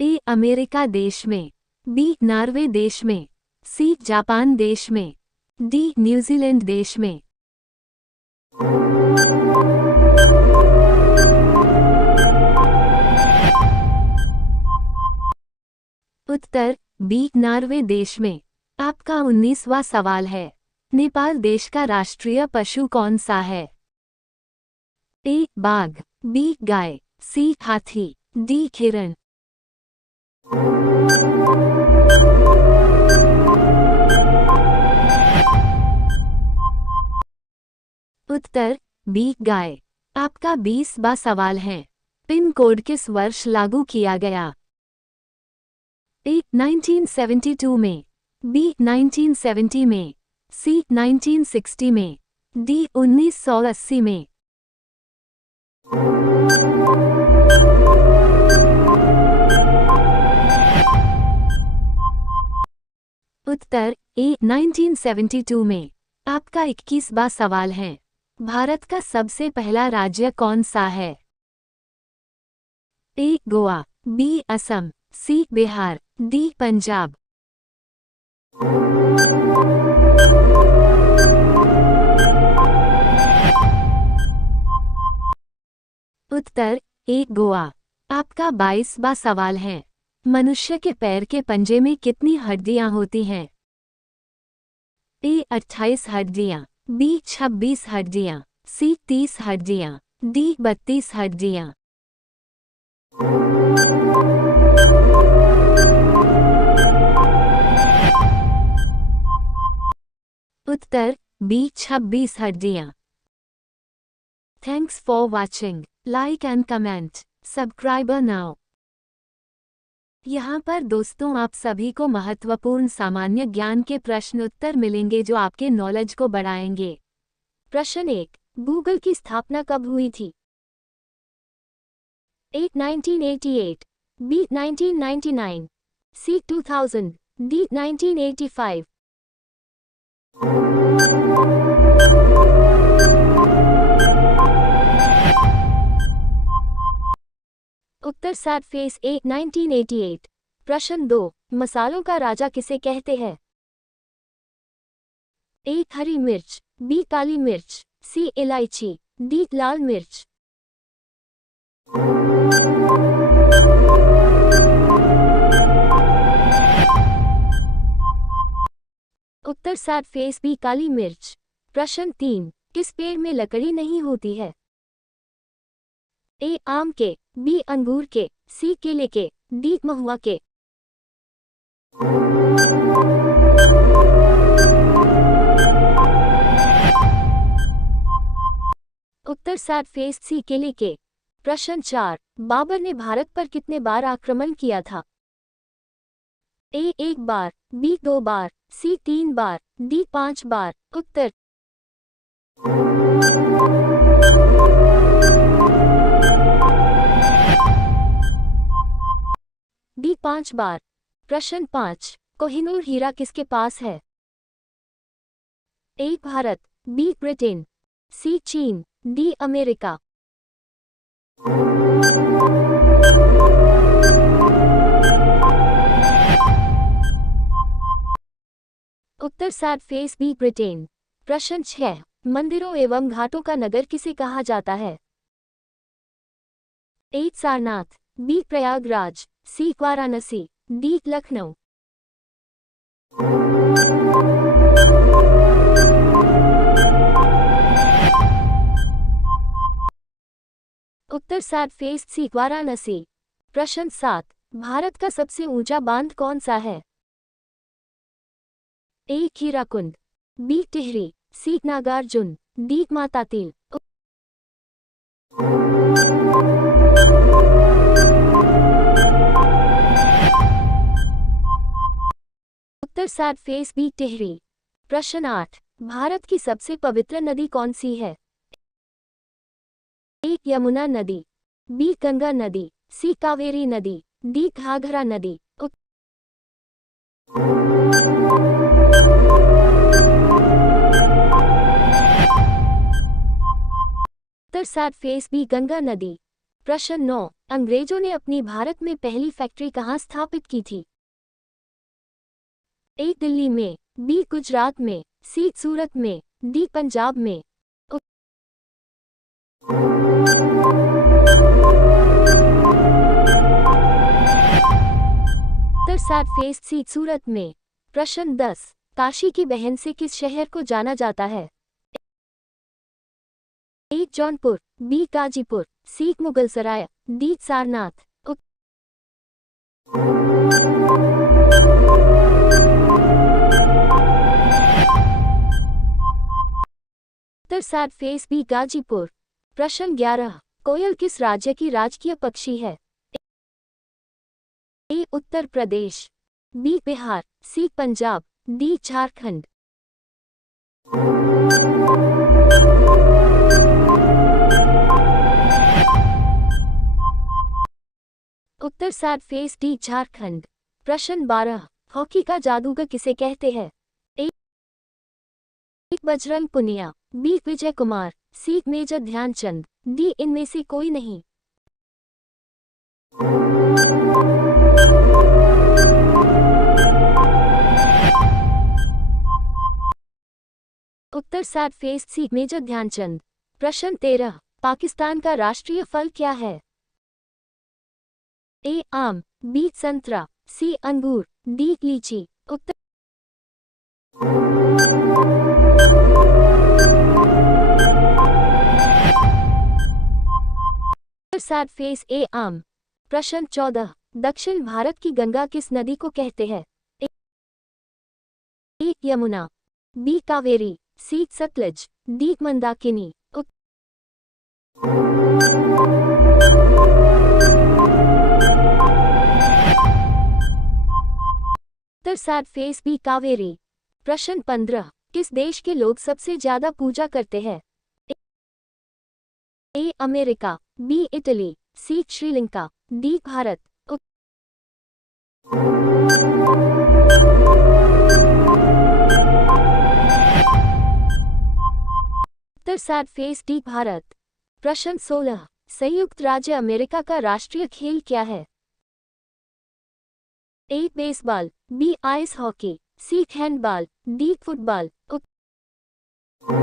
ए अमेरिका देश में, बी नॉर्वे देश में, सी जापान देश में, डी न्यूजीलैंड देश में। उत्तर बी नॉर्वे देश में। आपका 19वां सवाल है, नेपाल देश का राष्ट्रीय पशु कौन सा है? ए बाघ, बी गाय, सी हाथी, डी हिरण। उत्तर बी गाय। आपका 20वां सवाल है, पिन कोड किस वर्ष लागू किया गया? ए 1972 में, बी 1970 में, सी 1960 में, डी 1980 में। उत्तर ए 1972 में। आपका 21वां सवाल है, भारत का सबसे पहला राज्य कौन सा है? ए गोवा, बी असम, सी बिहार, डी पंजाब। उत्तर ए गोवा। आपका 22वां सवाल है, मनुष्य के पैर के पंजे में कितनी हड्डियां होती हैं? ए 28 हड्डियां, बी 26 हड्डियां, सी 30 हड्डियां, डी 32 हड्डियां। उत्तर बी 26 हड्डियां। Thanks for watching. Like and comment, subscriber now. यहाँ पर दोस्तों आप सभी को महत्वपूर्ण सामान्य ज्ञान के प्रश्न उत्तर मिलेंगे जो आपके नॉलेज को बढ़ाएंगे। प्रश्न 1, गूगल की स्थापना कब हुई थी? ए 1988, बी 1999, सी 2000, डी 1985। उत्तर सैड फेस ए 1988। प्रश्न 2, मसालों का राजा किसे कहते हैं? ए हरी मिर्च, बी काली मिर्च, सी इलायची, डी लाल मिर्च। उत्तर 7 फेस बी काली मिर्च। प्रश्न 3, किस पेड़ में लकड़ी नहीं होती है? ए आम के, बी अंगूर के, सी केले के, डी महुआ के। उत्तर 7 फेस सी केले के। प्रश्न 4, बाबर ने भारत पर कितने बार आक्रमण किया था? ए 1 बार, बी 2 बार, सी 3 बार, डी 5 बार। उत्तर डी 5 बार। प्रश्न 5, कोहिनूर हीरा किसके पास है? ए भारत, बी ब्रिटेन, सी चीन, डी अमेरिका। उत्तर 7 फेस बी ब्रिटेन। प्रश्न 6, मंदिरों एवं घाटों का नगर किसे कहा जाता है? ए सारनाथ, बी प्रयागराज, सी वाराणसी, डी लखनऊ। उत्तर 7 फेस सी वाराणसी। प्रश्न 7, भारत का सबसे ऊंचा बांध कौन सा है? ए हीराकुंड, बी टिहरी, सी नागार्जुन, डी मातातील। उत्तर 7 फेस बी टिहरी। प्रश्न 8, भारत की सबसे पवित्र नदी कौन सी है? ए यमुना नदी, बी गंगा नदी, सी कावेरी नदी, डी घाघरा नदी। उत्तर 7 फेस बी गंगा नदी। प्रश्न 9, अंग्रेजों ने अपनी भारत में पहली फैक्ट्री कहाँ स्थापित की थी? ए दिल्ली में, बी गुजरात में, सी सूरत में, डी पंजाब में। उत्तर 7 फेस सी सूरत में। प्रश्न 10, काशी की बहन से किस शहर को जाना जाता है? A Jaunpur, B Ghazipur, C Mughalsarai, D Sarnath. उत्तर 7 फेस बी गाजीपुर। प्रश्न 11, कोयल किस राज्य की राजकीय पक्षी है? A Uttar Pradesh, B Bihar, C Punjab, D Jharkhand. उत्तर 7 फेस डी झारखंड। प्रश्न 12, हॉकी का जादूगर किसे कहते हैं? A Bajrang Punia, B Vijay Kumar, C major Dhyanchand, D इनमें से कोई नहीं। उत्तर 7 फेस सी मेजर ध्यानचंद। प्रश्न 13, पाकिस्तान का राष्ट्रीय फल क्या है? ए आम, बी संतरा, सी अंगूर, डी लीची। उत्तर 7 फेस ए आम। प्रश्न 14, दक्षिण भारत की गंगा किस नदी को कहते हैं? ए यमुना, बी कावेरी, सी सतलज, डी मंदाकिनी। उत्तर 7 फेस बी कावेरी। प्रश्न 15, किस देश के लोग सबसे ज्यादा पूजा करते हैं? A America, B Italy, C Sri Lanka, D Bharat. उत्तर 7 फेस डी भारत। प्रश्न 16, संयुक्त राज्य अमेरिका का राष्ट्रीय खेल क्या है? ए बेसबॉल, बी आइस हॉकी, सी हैंडबॉल, डी फुटबॉल। उत्तर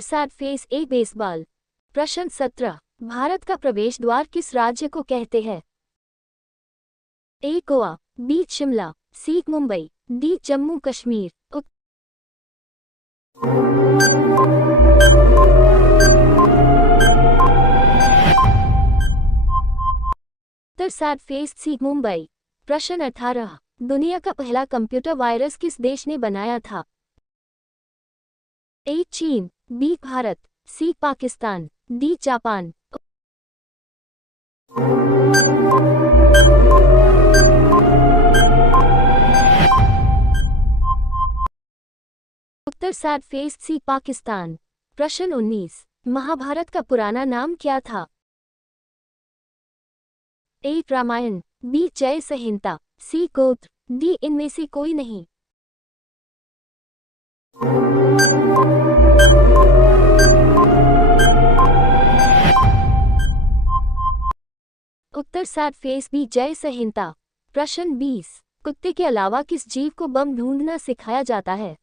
7 फेस ए बेसबॉल। प्रश्न 17, भारत का प्रवेश द्वार किस राज्य को कहते हैं? ए गोवा, बी शिमला, सी मुंबई, डी जम्मू कश्मीर। उत्तर 7 फेस सी मुंबई। प्रश्न 18, दुनिया का पहला कंप्यूटर वायरस किस देश ने बनाया था? ए चीन, बी भारत, सी पाकिस्तान, डी जापान। उत्तर 7 फेस सी पाकिस्तान। प्रश्न 19, महाभारत का पुराना नाम क्या था? ए रामायण, बी जय संहिता, सी गोत्र, डी इनमें से कोई नहीं। उत्तर 7 फेस बी जय संहिता। प्रश्न 20, कुत्ते के अलावा किस जीव को बम ढूंढना सिखाया जाता है?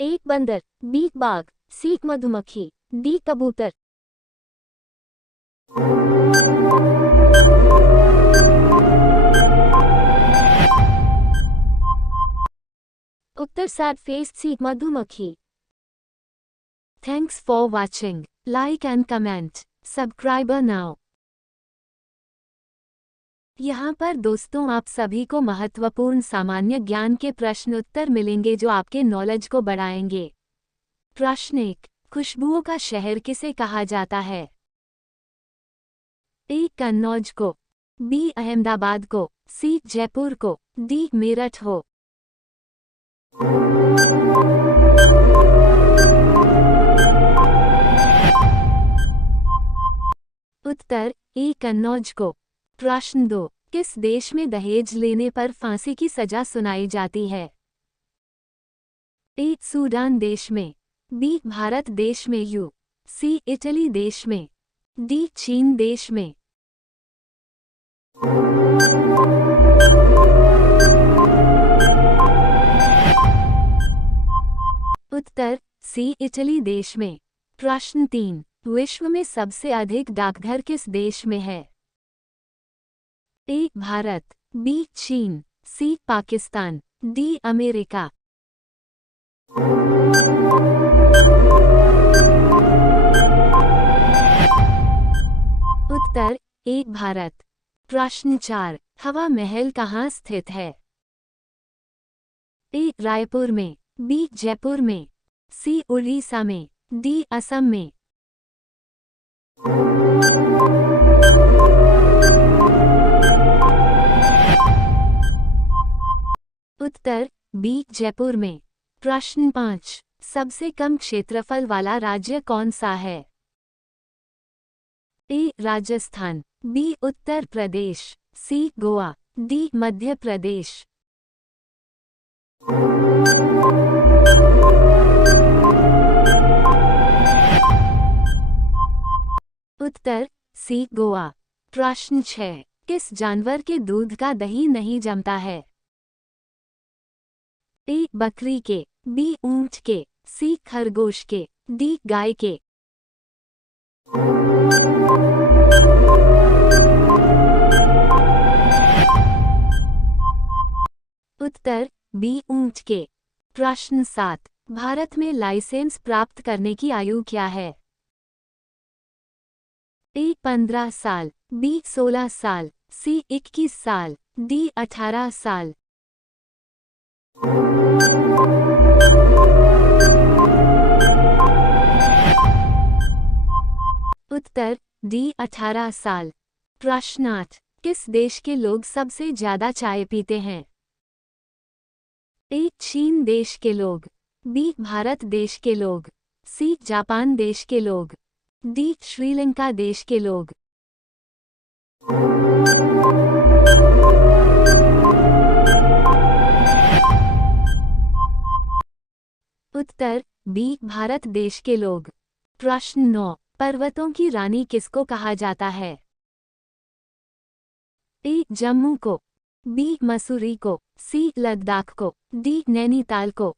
ए बंदर, बी बाघ, सी मधुमक्खी, डी कबूतर। उत्तर 7 फेस सी मधुमक्खी। Thanks for watching, like and comment, subscriber now. यहाँ पर दोस्तों आप सभी को महत्वपूर्ण सामान्य ज्ञान के प्रश्न उत्तर मिलेंगे जो आपके नॉलेज को बढ़ाएंगे। प्रश्न 1, खुशबुओं का शहर किसे कहा जाता है? ए कन्नौज को, बी अहमदाबाद को, सी जयपुर को, डी मेरठ हो। उत्तर ए कन्नौज को। प्रश्न 2, किस देश में दहेज लेने पर फांसी की सजा सुनाई जाती है? ए सूडान देश में, बी भारत देश में, यू सी इटली देश में, डी चीन देश में। उत्तर सी इटली देश में। प्रश्न 3, विश्व में सबसे अधिक डाकघर किस देश में है? ए भारत, बी चीन, सी पाकिस्तान, डी अमेरिका। उत्तर ए भारत। प्रश्न 4, हवा महल कहाँ स्थित है? ए रायपुर में, बी जयपुर में, सी उड़ीसा में, डी असम में। उत्तर बी जयपुर में। प्रश्न 5, सबसे कम क्षेत्रफल वाला राज्य कौन सा है? ए राजस्थान, बी उत्तर प्रदेश, सी गोवा, डी मध्य प्रदेश। उत्तर सी गोवा। प्रश्न 6, किस जानवर के दूध का दही नहीं जमता है? ए बकरी के, बी ऊंट के, सी खरगोश के, डी गाय के। उत्तर बी ऊंट के। प्रश्न 7, भारत में लाइसेंस प्राप्त करने की आयु क्या है? ए 15 साल, बी 16 साल, सी 21 साल, डी 18 साल। उत्तर डी 18 साल। प्रश्न 8, किस देश के लोग सबसे ज्यादा चाय पीते हैं? ए चीन देश के लोग, बी भारत देश के लोग, सी जापान देश के लोग, डी श्रीलंका देश के लोग। उत्तर बी भारत देश के लोग। प्रश्न 9, पर्वतों की रानी किसको कहा जाता है? ए जम्मू को, बी मसूरी को, सी लद्दाख को, डी नैनीताल को।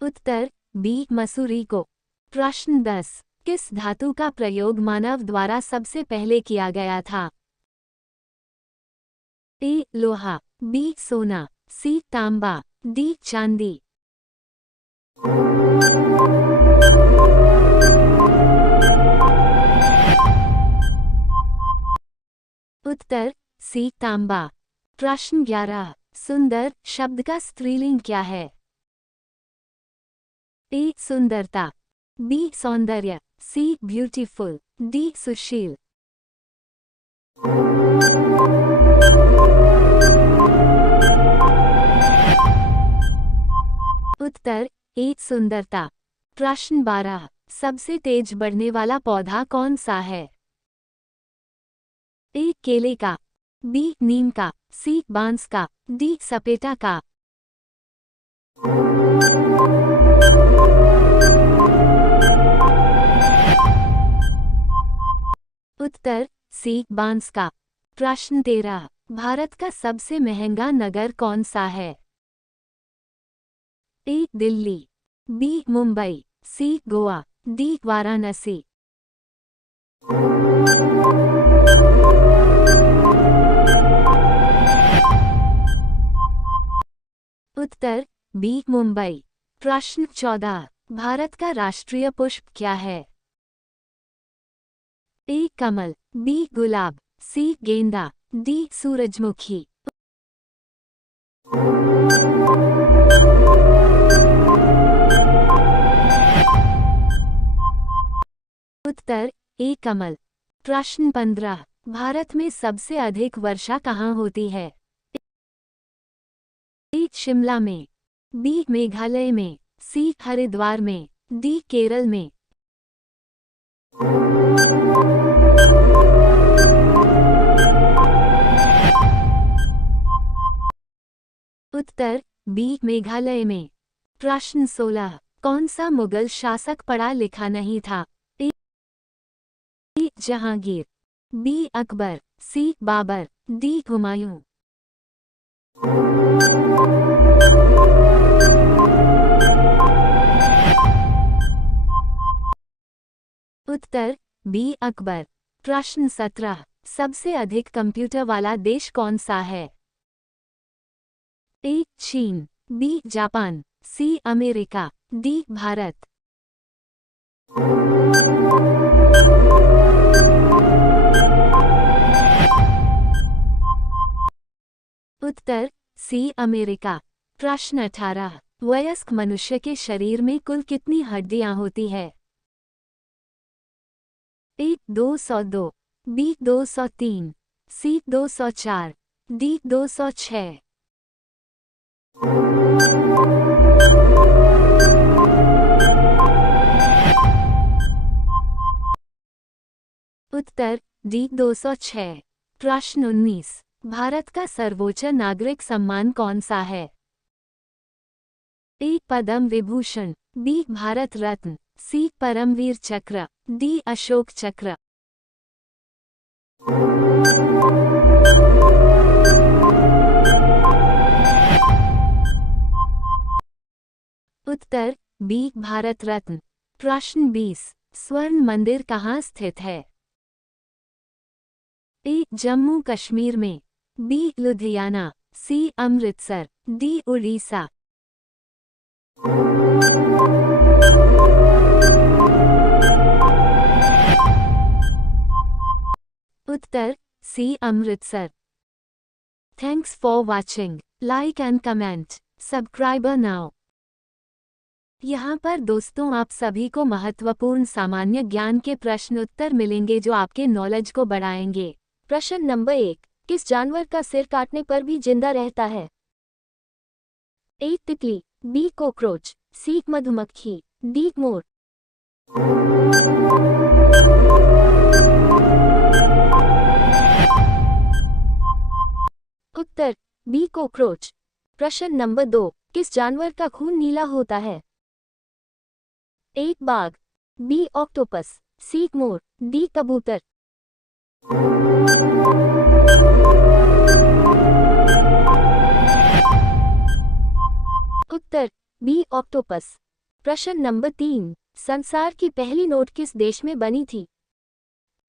उत्तर बी मसूरी को। प्रश्न 10, किस धातु का प्रयोग मानव द्वारा सबसे पहले किया गया था? ए लोहा, बी सोना, सी तांबा, डी चांदी। उत्तर सी तांबा। प्रश्न 11, सुंदर शब्द का स्त्रीलिंग क्या है? ए सुंदरता, बी सौंदर्य, सी ब्यूटीफुल, डी सुशील। उत्तर ए सुंदरता। प्रश्न 12, सबसे तेज बढ़ने वाला पौधा कौन सा है? ए केले का, बी नीम का, सी बांस का, डी सपेटा का। उत्तर सी बांस का। प्रश्न 13, भारत का सबसे महंगा नगर कौन सा है? ए दिल्ली, बी मुंबई, सी गोवा, डी वाराणसी। उत्तर बी मुंबई। प्रश्न 14, भारत का राष्ट्रीय पुष्प क्या है? ए कमल, बी गुलाब, सी गेंदा, डी सूरजमुखी। उत्तर ए कमल। प्रश्न 15, भारत में सबसे अधिक वर्षा कहाँ होती है? ए शिमला में, बी मेघालय में, सी हरिद्वार में, डी केरल में। उत्तर बी मेघालय में। प्रश्न 16, कौन सा मुगल शासक पढ़ा लिखा नहीं था? ए जहांगीर, बी अकबर, सी बाबर, डी हुमायूं। उत्तर बी अकबर। प्रश्न 17, सबसे अधिक कंप्यूटर वाला देश कौन सा है? ए चीन, B Japan, C America, D Bharat. उत्तर सी अमेरिका। प्रश्न 18, वयस्क मनुष्य के शरीर में कुल कितनी हड्डियां होती है? ए 202, बी 203, सी 204, डी 206। उत्तर डी 206। प्रश्न 19, भारत का सर्वोच्च नागरिक सम्मान कौन सा है? ए पद्म विभूषण, बी भारत रत्न, सी परमवीर चक्र, डी अशोक चक्र। उत्तर बी भारत रत्न। प्रश्न 20, स्वर्ण मंदिर कहाँ स्थित है? ए जम्मू कश्मीर में, B Ludhiana, C Amritsar, D Orissa. उत्तर C Amritsar. Thanks for watching, like and comment, subscriber now. यहाँ पर दोस्तों आप सभी को महत्वपूर्ण सामान्य ज्ञान के प्रश्न उत्तर मिलेंगे जो आपके नॉलेज को बढ़ाएंगे। प्रश्न नंबर 1, किस जानवर का सिर काटने पर भी जिंदा रहता है? ए तितली, बी कॉकरोच, सी मधुमक्खी, डी मोर। उत्तर बी कॉकरोच। प्रश्न नंबर 2, किस जानवर का खून नीला होता है? एक बाघ, बी ऑक्टोपस, सी मोर, डी कबूतर। उत्तर बी ऑक्टोपस। प्रश्न नंबर 3, संसार की पहली नोट किस देश में बनी थी?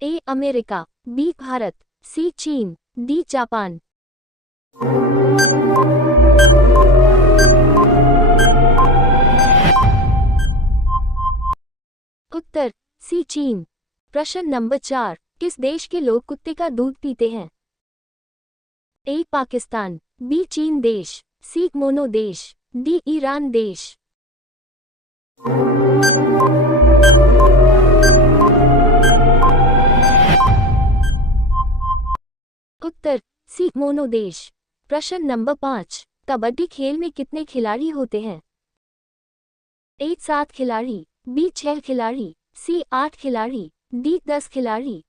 ए अमेरिका, बी भारत, सी चीन, डी जापान। उत्तर सी चीन। प्रश्न नंबर 4, किस देश के लोग कुत्ते का दूध पीते हैं? ए पाकिस्तान, बी चीन देश, सी मोनो देश, डी ईरान देश। उत्तर सी मोनो देश। प्रश्न नंबर 5, कबड्डी खेल में कितने खिलाड़ी होते हैं? ए 7 खिलाड़ी, बी 6 खिलाड़ी, सी 8 खिलाड़ी, डी 10 खिलाड़ी।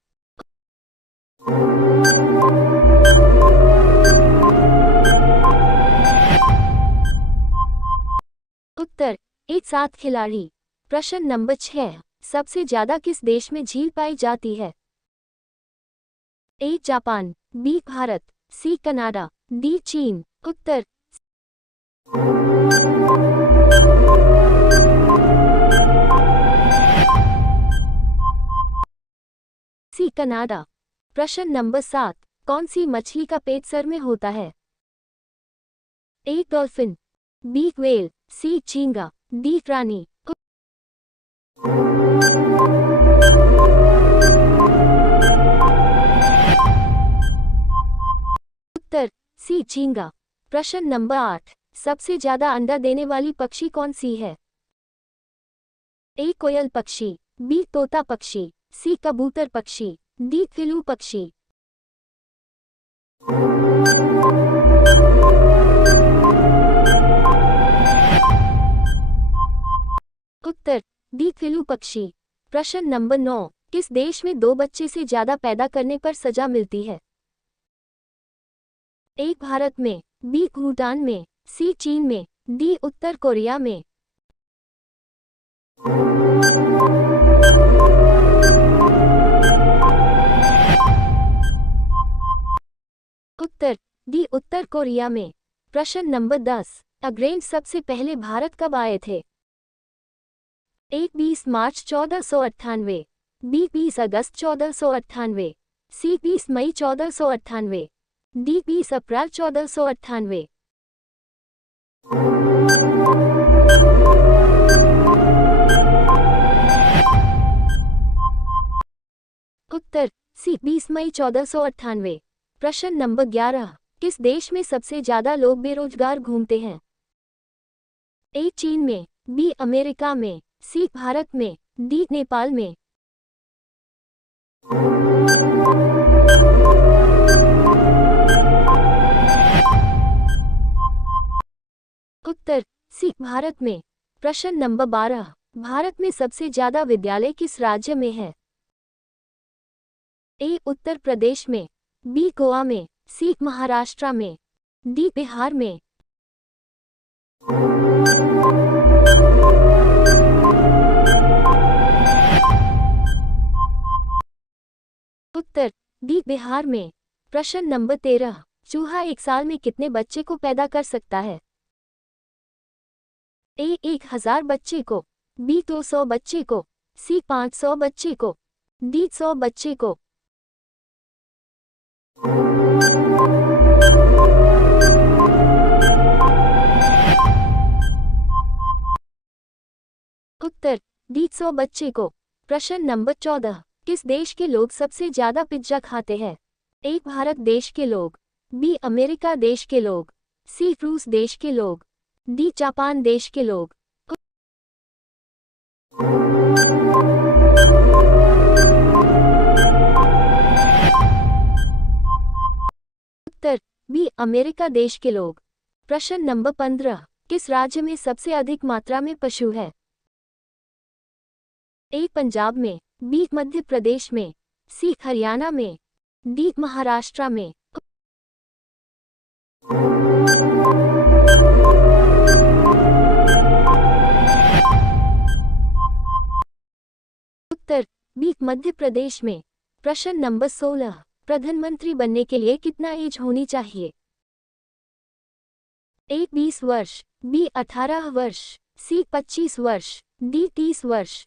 उत्तर ए 7 खिलाड़ी। प्रश्न नंबर 6, सबसे ज्यादा किस देश में झील पाई जाती है? A Japan, B Bharat, C Canada, D चीन। उत्तर सी कनाडा। प्रश्न नंबर 7, कौन सी मछली का पेट सर में होता है? ए डॉल्फिन, बी व्हेल, सी झींगा, डी रानी। उत्तर सी झींगा। प्रश्न नंबर 8, सबसे ज्यादा अंडा देने वाली पक्षी कौन सी है? ए कोयल पक्षी, बी तोता पक्षी, सी कबूतर पक्षी, डी फिलू पक्षी। उत्तर डी फिलू पक्षी। प्रश्न नंबर 9, किस देश में 2 बच्चे से ज्यादा पैदा करने पर सजा मिलती है? ए भारत में, बी भूटान में, सी चीन में, डी उत्तर कोरिया में। उत्तर डी उत्तर कोरिया में। प्रश्न नंबर 10, अंग्रेज सबसे पहले भारत कब आए थे? ए 20 मार्च 1498, बी 20 अगस्त 1498, सी 20 मई 1498, डी 20 अप्रैल 1498। उत्तर सी 20 मई 1498। प्रश्न नंबर 11, किस देश में सबसे ज्यादा लोग बेरोजगार घूमते हैं? ए चीन में, बी अमेरिका में, सी भारत में, डी नेपाल में। उत्तर सी भारत में। प्रश्न नंबर 12, भारत में सबसे ज्यादा विद्यालय किस राज्य में है? ए उत्तर प्रदेश में, बी गोवा में, सी महाराष्ट्र में, डी बिहार में। उत्तर डी बिहार में। प्रश्न नंबर 13, चूहा एक साल में कितने बच्चे को पैदा कर सकता है? ए 1000 बच्चे को, बी 200 बच्चे को, सी 500 बच्चे को, डी 100 बच्चे को। उत्तर डी 100 बच्चे को। प्रश्न नंबर 14, किस देश के लोग सबसे ज्यादा पिज्जा खाते हैं? ए भारत देश के लोग, बी अमेरिका देश के लोग, सी रूस देश के लोग, डी जापान देश के लोग। उत्तर बी अमेरिका देश के लोग। प्रश्न नंबर 15, किस राज्य में सबसे अधिक मात्रा में पशु है? ए पंजाब में, बी मध्य प्रदेश में, सी हरियाणा में, डी महाराष्ट्र में। मध्य प्रदेश में। प्रश्न नंबर 16, प्रधानमंत्री बनने के लिए कितना एज होनी चाहिए? ए 20 वर्ष, बी 18 वर्ष, सी 25 वर्ष, डी 30 वर्ष।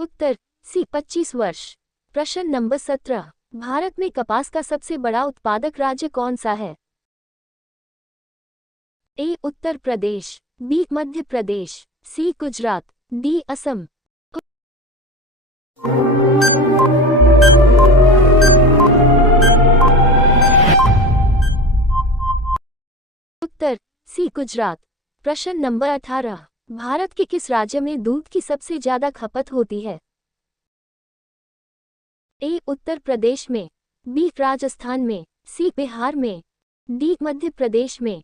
उत्तर सी 25 वर्ष। प्रश्न नंबर 17, भारत में कपास का सबसे बड़ा उत्पादक राज्य कौन सा है? A Uttar Pradesh, B Madhya Pradesh, C Gujarat, D Assam. उत्तर सी गुजरात। प्रश्न नंबर 18, भारत के किस राज्य में दूध की सबसे ज्यादा खपत होती है? ए उत्तर प्रदेश में, बी राजस्थान में, सी बिहार में, डी मध्य प्रदेश में।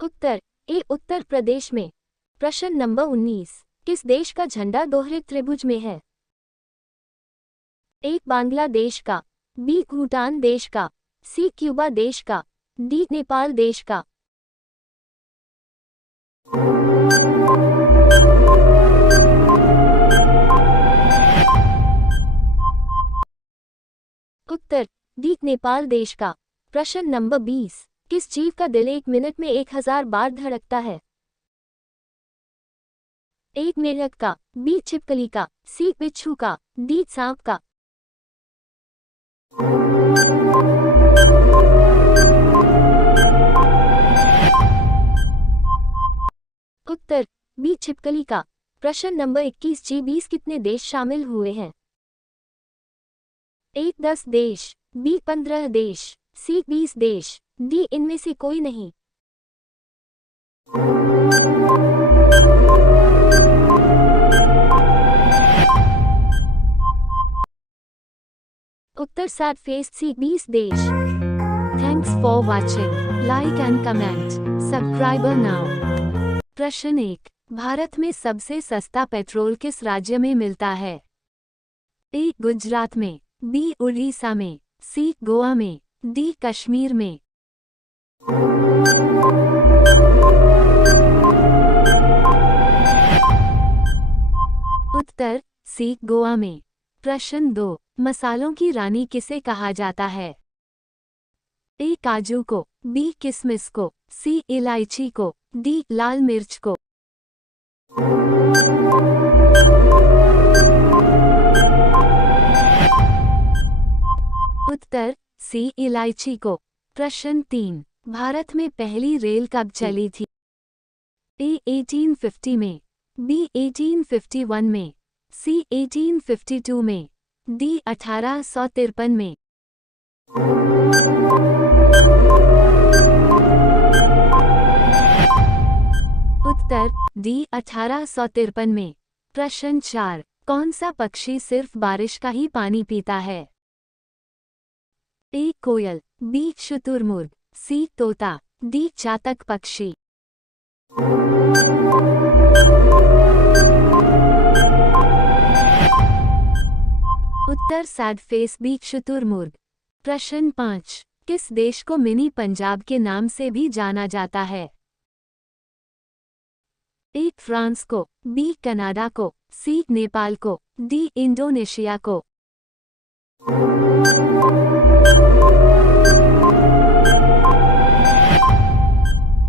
उत्तर ए उत्तर प्रदेश में। प्रश्न नंबर 19, किस देश का झंडा दोहरे त्रिभुज में है? ए बांग्लादेश का, बी भूटान देश का, सी क्यूबा देश का, डी नेपाल देश का। उत्तर डी नेपाल देश का। प्रश्न नंबर 20, किस जीव का दिल 1 मिनट में 1000 बार धड़कता है? ए मेढक का, बी छिपकली का, सी बिच्छू का, डी सांप का। उत्तर बी छिपकली का। प्रश्न नंबर 21, G20 कितने देश शामिल हुए हैं? ए 10 देश, बी 15 देश, सी 20 देश, डी इनमें से कोई नहीं। उत्तर सात फेस सी 20 देश। Thanks for watching, like and comment, subscribe now. प्रश्न 1, भारत में सबसे सस्ता पेट्रोल किस राज्य में मिलता है? ए गुजरात में, बी उड़ीसा में, सी गोवा में, डी कश्मीर में। उत्तर सी गोवा में। प्रश्न 2, मसालों की रानी किसे कहा जाता है? ए काजू को, बी किशमिश को, सी इलायची को, डी लाल मिर्च को। उत्तर सी इलायची को। प्रश्न 3, भारत में पहली रेल कब चली थी? ए 1850 में, बी 1851 में, सी 1852 में, डी 1853 में। उत्तर डी 1853 में। प्रश्न 4, कौन सा पक्षी सिर्फ बारिश का ही पानी पीता है? ए कोयल, बी शुतुरमुर्ग, सी तोता, डी चातक पक्षी। उत्तर सैड फेस बी शुतुरमुर्ग। प्रश्न 5, किस देश को मिनी पंजाब के नाम से भी जाना जाता है? ए फ्रांस को, बी कनाडा को, सी नेपाल को, डी इंडोनेशिया को।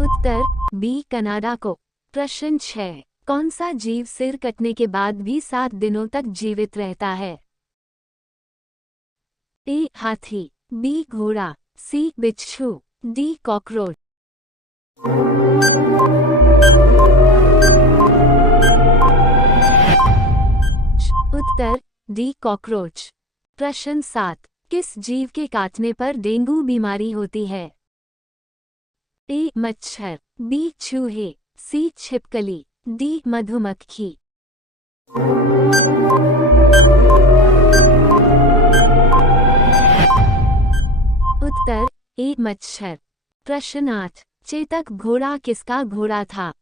उत्तर बी कनाडा को। प्रश्न 6, कौन सा जीव सिर कटने के बाद भी 7 दिनों तक जीवित रहता है? ए हाथी, बी घोड़ा, सी बिच्छू, डी कॉकरोच। उत्तर डी कॉकरोच। प्रश्न 7, किस जीव के काटने पर डेंगू बीमारी होती है? ए मच्छर, बी चूहे, सी छिपकली, डी मधुमक्खी। उत्तर ए मच्छर। प्रश्न 8, चेतक घोड़ा किसका घोड़ा था?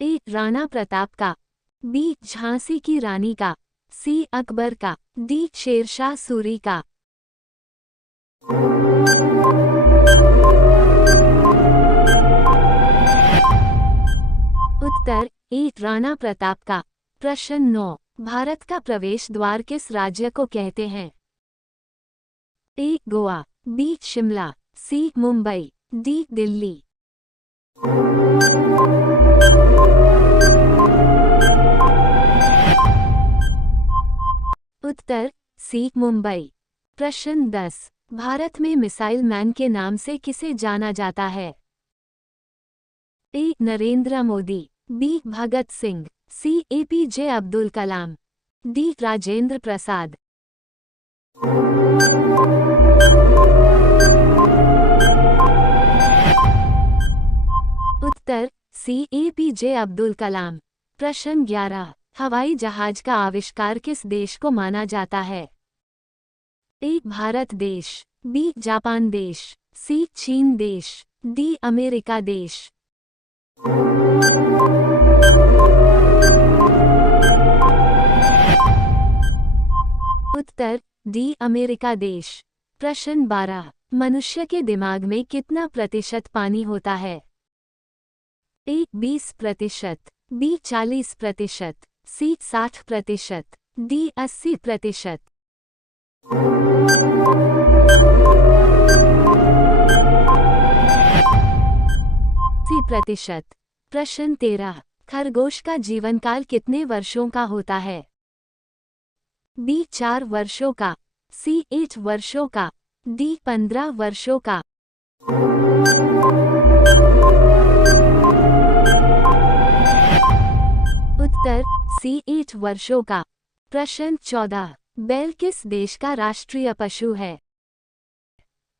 ए राणा प्रताप का, बी झांसी की रानी का, सी अकबर का, डी शेरशाह सूरी का। उत्तर ए राणा प्रताप का। प्रश्न 9, भारत का प्रवेश द्वार किस राज्य को कहते हैं? ए गोवा, बी शिमला, सी मुंबई, डी दिल्ली। उत्तर सी मुंबई। प्रश्न 10, भारत में मिसाइल मैन के नाम से किसे जाना जाता है? ए नरेंद्र मोदी, बी भगत सिंह, सी एपीजे अब्दुल कलाम, डी राजेंद्र प्रसाद। उत्तर सी एपीजे अब्दुल कलाम। प्रश्न 11, हवाई जहाज का आविष्कार किस देश को माना जाता है? ए भारत देश, बी जापान देश, सी चीन देश, डी अमेरिका देश। उत्तर डी अमेरिका देश। प्रश्न 12, मनुष्य के दिमाग में कितना प्रतिशत पानी होता है? ए 20%, बी 40%, सी 60%, डी 80%। प्रतिशत। प्रश्न 13, खरगोश का जीवनकाल कितने वर्षों का होता है? बी 4 वर्षों का, सी 8 वर्षों का, डी 15 वर्षों का। उत्तर सी 8 वर्षों का। प्रश्न 14, बैल किस देश का राष्ट्रीय पशु है?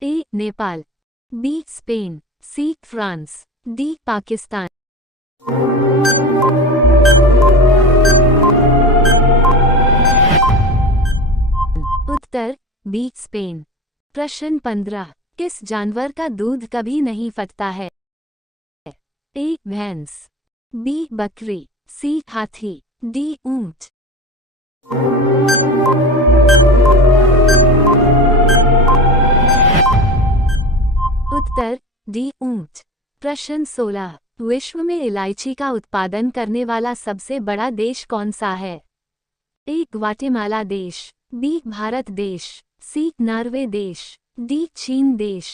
A Nepal, B Spain, C France, D Pakistan. उत्तर बी स्पेन। प्रश्न 15, किस जानवर का दूध कभी नहीं फटता है? ए भैंस, बी बकरी, सी हाथी, डी ऊंट। उत्तर डी ऊंट। प्रश्न 16, विश्व में इलायची का उत्पादन करने वाला सबसे बड़ा देश कौन सा है? ए ग्वाटेमाला देश, बी भारत देश, सी नॉर्वे देश, डी चीन देश।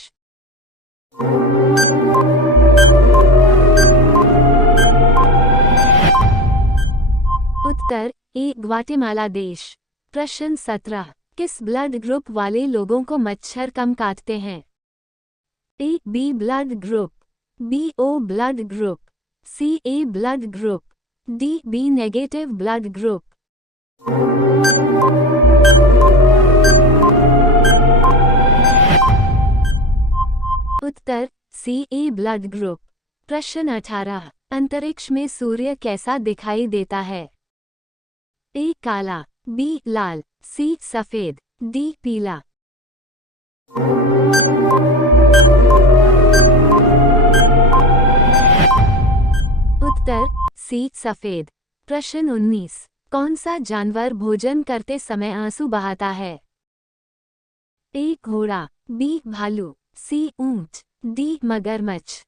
उत्तर ए ग्वाटेमाला देश। प्रश्न 17, किस ब्लड ग्रुप वाले लोगों को मच्छर कम काटते हैं? A B blood group, B O blood group, C A blood group, D B negative blood group. उत्तर सी ए ब्लड ग्रुप। प्रश्न 18, अंतरिक्ष में सूर्य कैसा दिखाई देता है? ए काला, बी लाल, सी सफेद, डी पीला। उत्तर सी सफेद। प्रश्न 19, कौन सा जानवर भोजन करते समय आंसू बहाता है? ए घोड़ा, बी भालू, सी ऊंट, डी मगरमच्छ।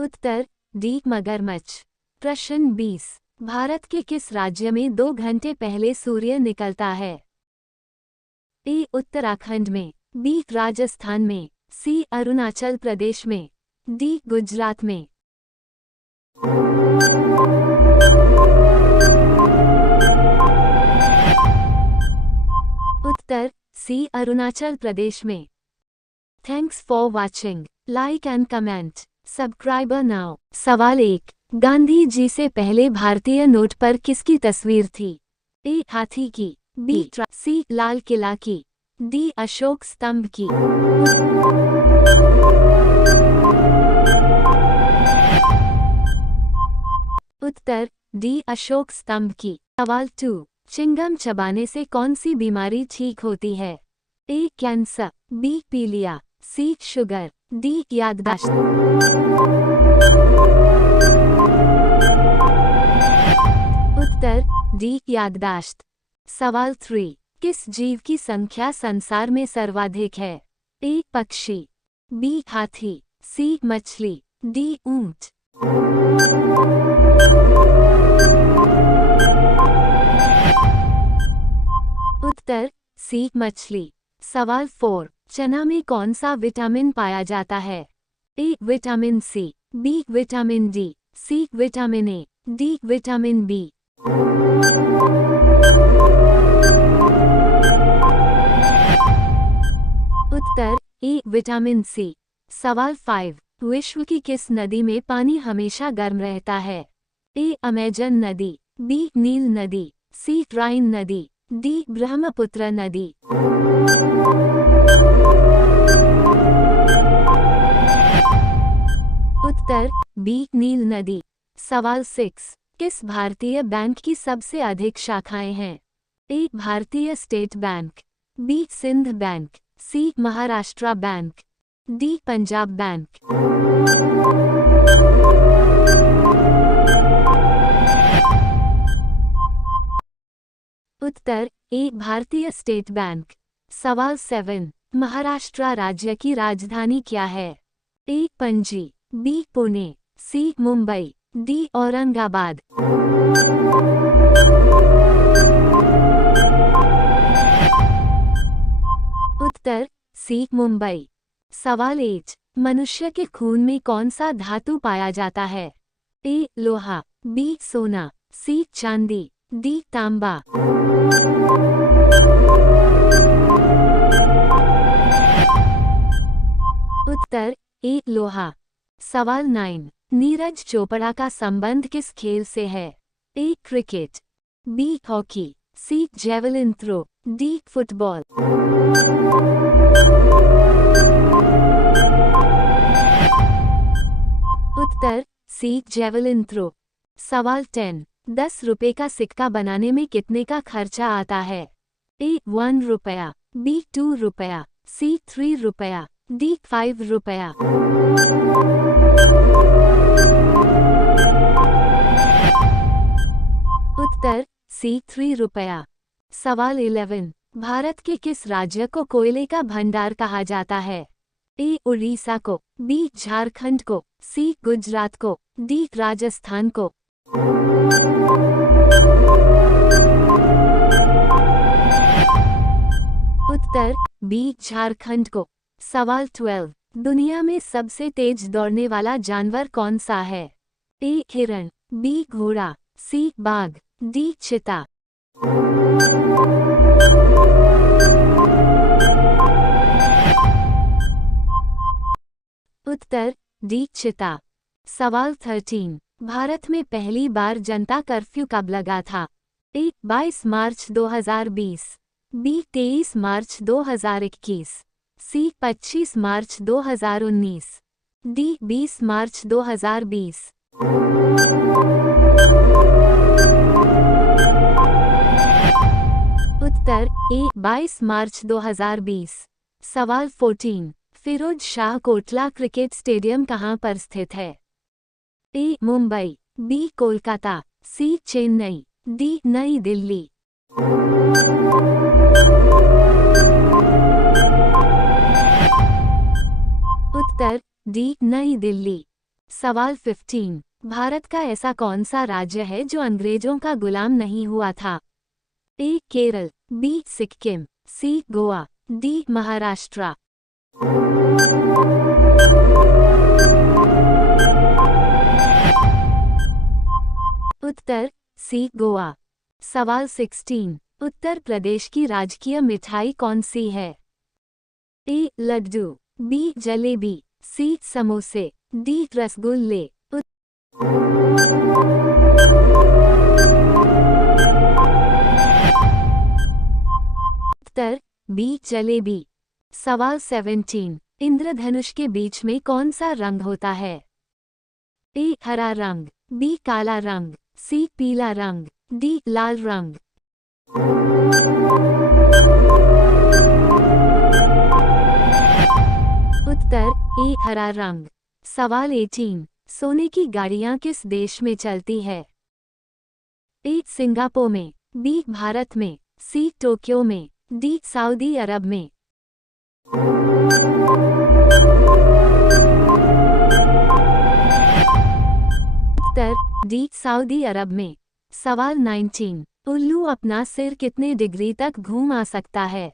उत्तर डी मगरमच्छ। प्रश्न 20, भारत के किस राज्य में 2 घंटे पहले सूर्य निकलता है? ए उत्तराखंड में, बी राजस्थान में, सी अरुणाचल प्रदेश में, डी गुजरात में। उत्तर सी अरुणाचल प्रदेश में। Thanks for watching, like and comment, subscriber now. सवाल 1, गांधी जी से पहले भारतीय नोट पर किसकी तस्वीर थी? ए हाथी की, बी सी लाल किला की, डी अशोक स्तंभ की। उत्तर डी अशोक स्तंभ की। सवाल 2, चिंगम चबाने से कौन सी बीमारी ठीक होती है? ए कैंसर, बी पीलिया, सी शुगर, डी याददाश्त। उत्तर डी याददाश्त। सवाल 3, किस जीव की संख्या संसार में सर्वाधिक है? ए पक्षी, बी हाथी, सी मछली, डी ऊंट। उत्तर सी मछली। सवाल 4, चना में कौन सा विटामिन पाया जाता है? A vitamin C, B vitamin D, C vitamin A, D vitamin B. उत्तर ए विटामिन सी। सवाल 5, विश्व की किस नदी में पानी हमेशा गर्म रहता है? ए अमेजन नदी, बी नील नदी, सी राइन नदी, डी ब्रह्मपुत्र नदी। उत्तर बी नील नदी। सवाल 6, किस भारतीय बैंक की सबसे अधिक शाखाएं हैं? A Bharatiya state bank, B Sindh bank, C Maharashtra bank, D Punjab bank. उत्तर ए भारतीय स्टेट बैंक। सवाल 7, महाराष्ट्र राज्य की राजधानी क्या है? ए पणजी, बी पुणे, सी मुंबई, डी औरंगाबाद। उत्तर सी मुंबई। सवाल 8, मनुष्य के खून में कौन सा धातु पाया जाता है? ए लोहा, बी सोना, सी चांदी, डी तांबा। उत्तर ए लोहा। सवाल 9, नीरज चोपड़ा का संबंध किस खेल से है? A cricket, B hockey, C javelin throw, D football. Uttar C javelin throw. सवाल 10, 10 रुपए का सिक्का बनाने में कितने का खर्चा आता है? ए 1 रुपया, बी 2 रुपया, सी 3 रुपया, डी 5 रुपया। उत्तर सी 3 रुपया। सवाल 11, भारत के किस राज्य को कोयले का भंडार कहा जाता है? ए उड़ीसा को, बी झारखंड को, सी गुजरात को, डी राजस्थान को। उत्तर बी झारखंड को। सवाल 12, दुनिया में सबसे तेज दौड़ने वाला जानवर कौन सा है? ए हिरण, बी घोड़ा, सी बाघ, डी चीता। उत्तर डी चीता। सवाल 13, भारत में पहली बार जनता कर्फ्यू कब लगा था? ए 22 मार्च 2020, बी 23 मार्च 2021, सी 25 मार्च 2019, डी 20 मार्च 2020। उत्तर ए 22 मार्च 2020। सवाल 14, फिरोज शाह कोटला क्रिकेट स्टेडियम कहाँ पर स्थित है? ए मुंबई, बी कोलकाता, सी चेन्नई, डी नई दिल्ली। उत्तर डी नई दिल्ली। सवाल 15, भारत का ऐसा कौन सा राज्य है जो अंग्रेजों का गुलाम नहीं हुआ था? ए केरल, बी सिक्किम, सी गोवा, डी महाराष्ट्र। उत्तर सी गोवा। सवाल 16, उत्तर प्रदेश की राजकीय मिठाई कौन सी है? ए लड्डू, बी जलेबी, सी समोसे, डी रसगुल्ले। उत्तर बी जलेबी। सवाल 17, इंद्रधनुष के बीच में कौन सा रंग होता है? ए हरा रंग, बी काला रंग, सी पीला रंग, डी लाल रंग। उत्तर ए हरा रंग। सवाल 18, सोने की गाड़ियां किस देश में चलती है? ए सिंगापुर में, बी भारत में, सी टोक्यो में, डी सऊदी अरब में। उत्तर डी सऊदी अरब में। सवाल 19, उल्लू अपना सिर कितने डिग्री तक घुमा सकता है?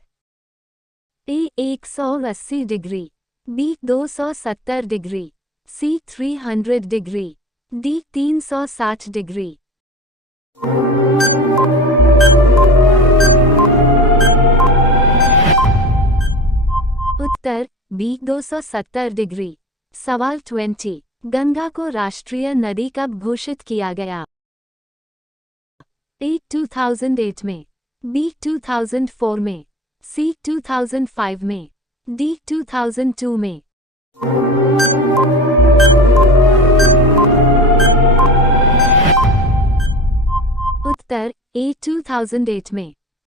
ए 180 डिग्री, बी 270 डिग्री, सी 300 डिग्री, डी 360 डिग्री। उत्तर बी 270 डिग्री। सवाल 20, गंगा को राष्ट्रीय नदी कब घोषित किया गया? ए 2008 में, बी 2004 में, सी 2005 में, डी 2002 में। उत्तर ए 2008 में।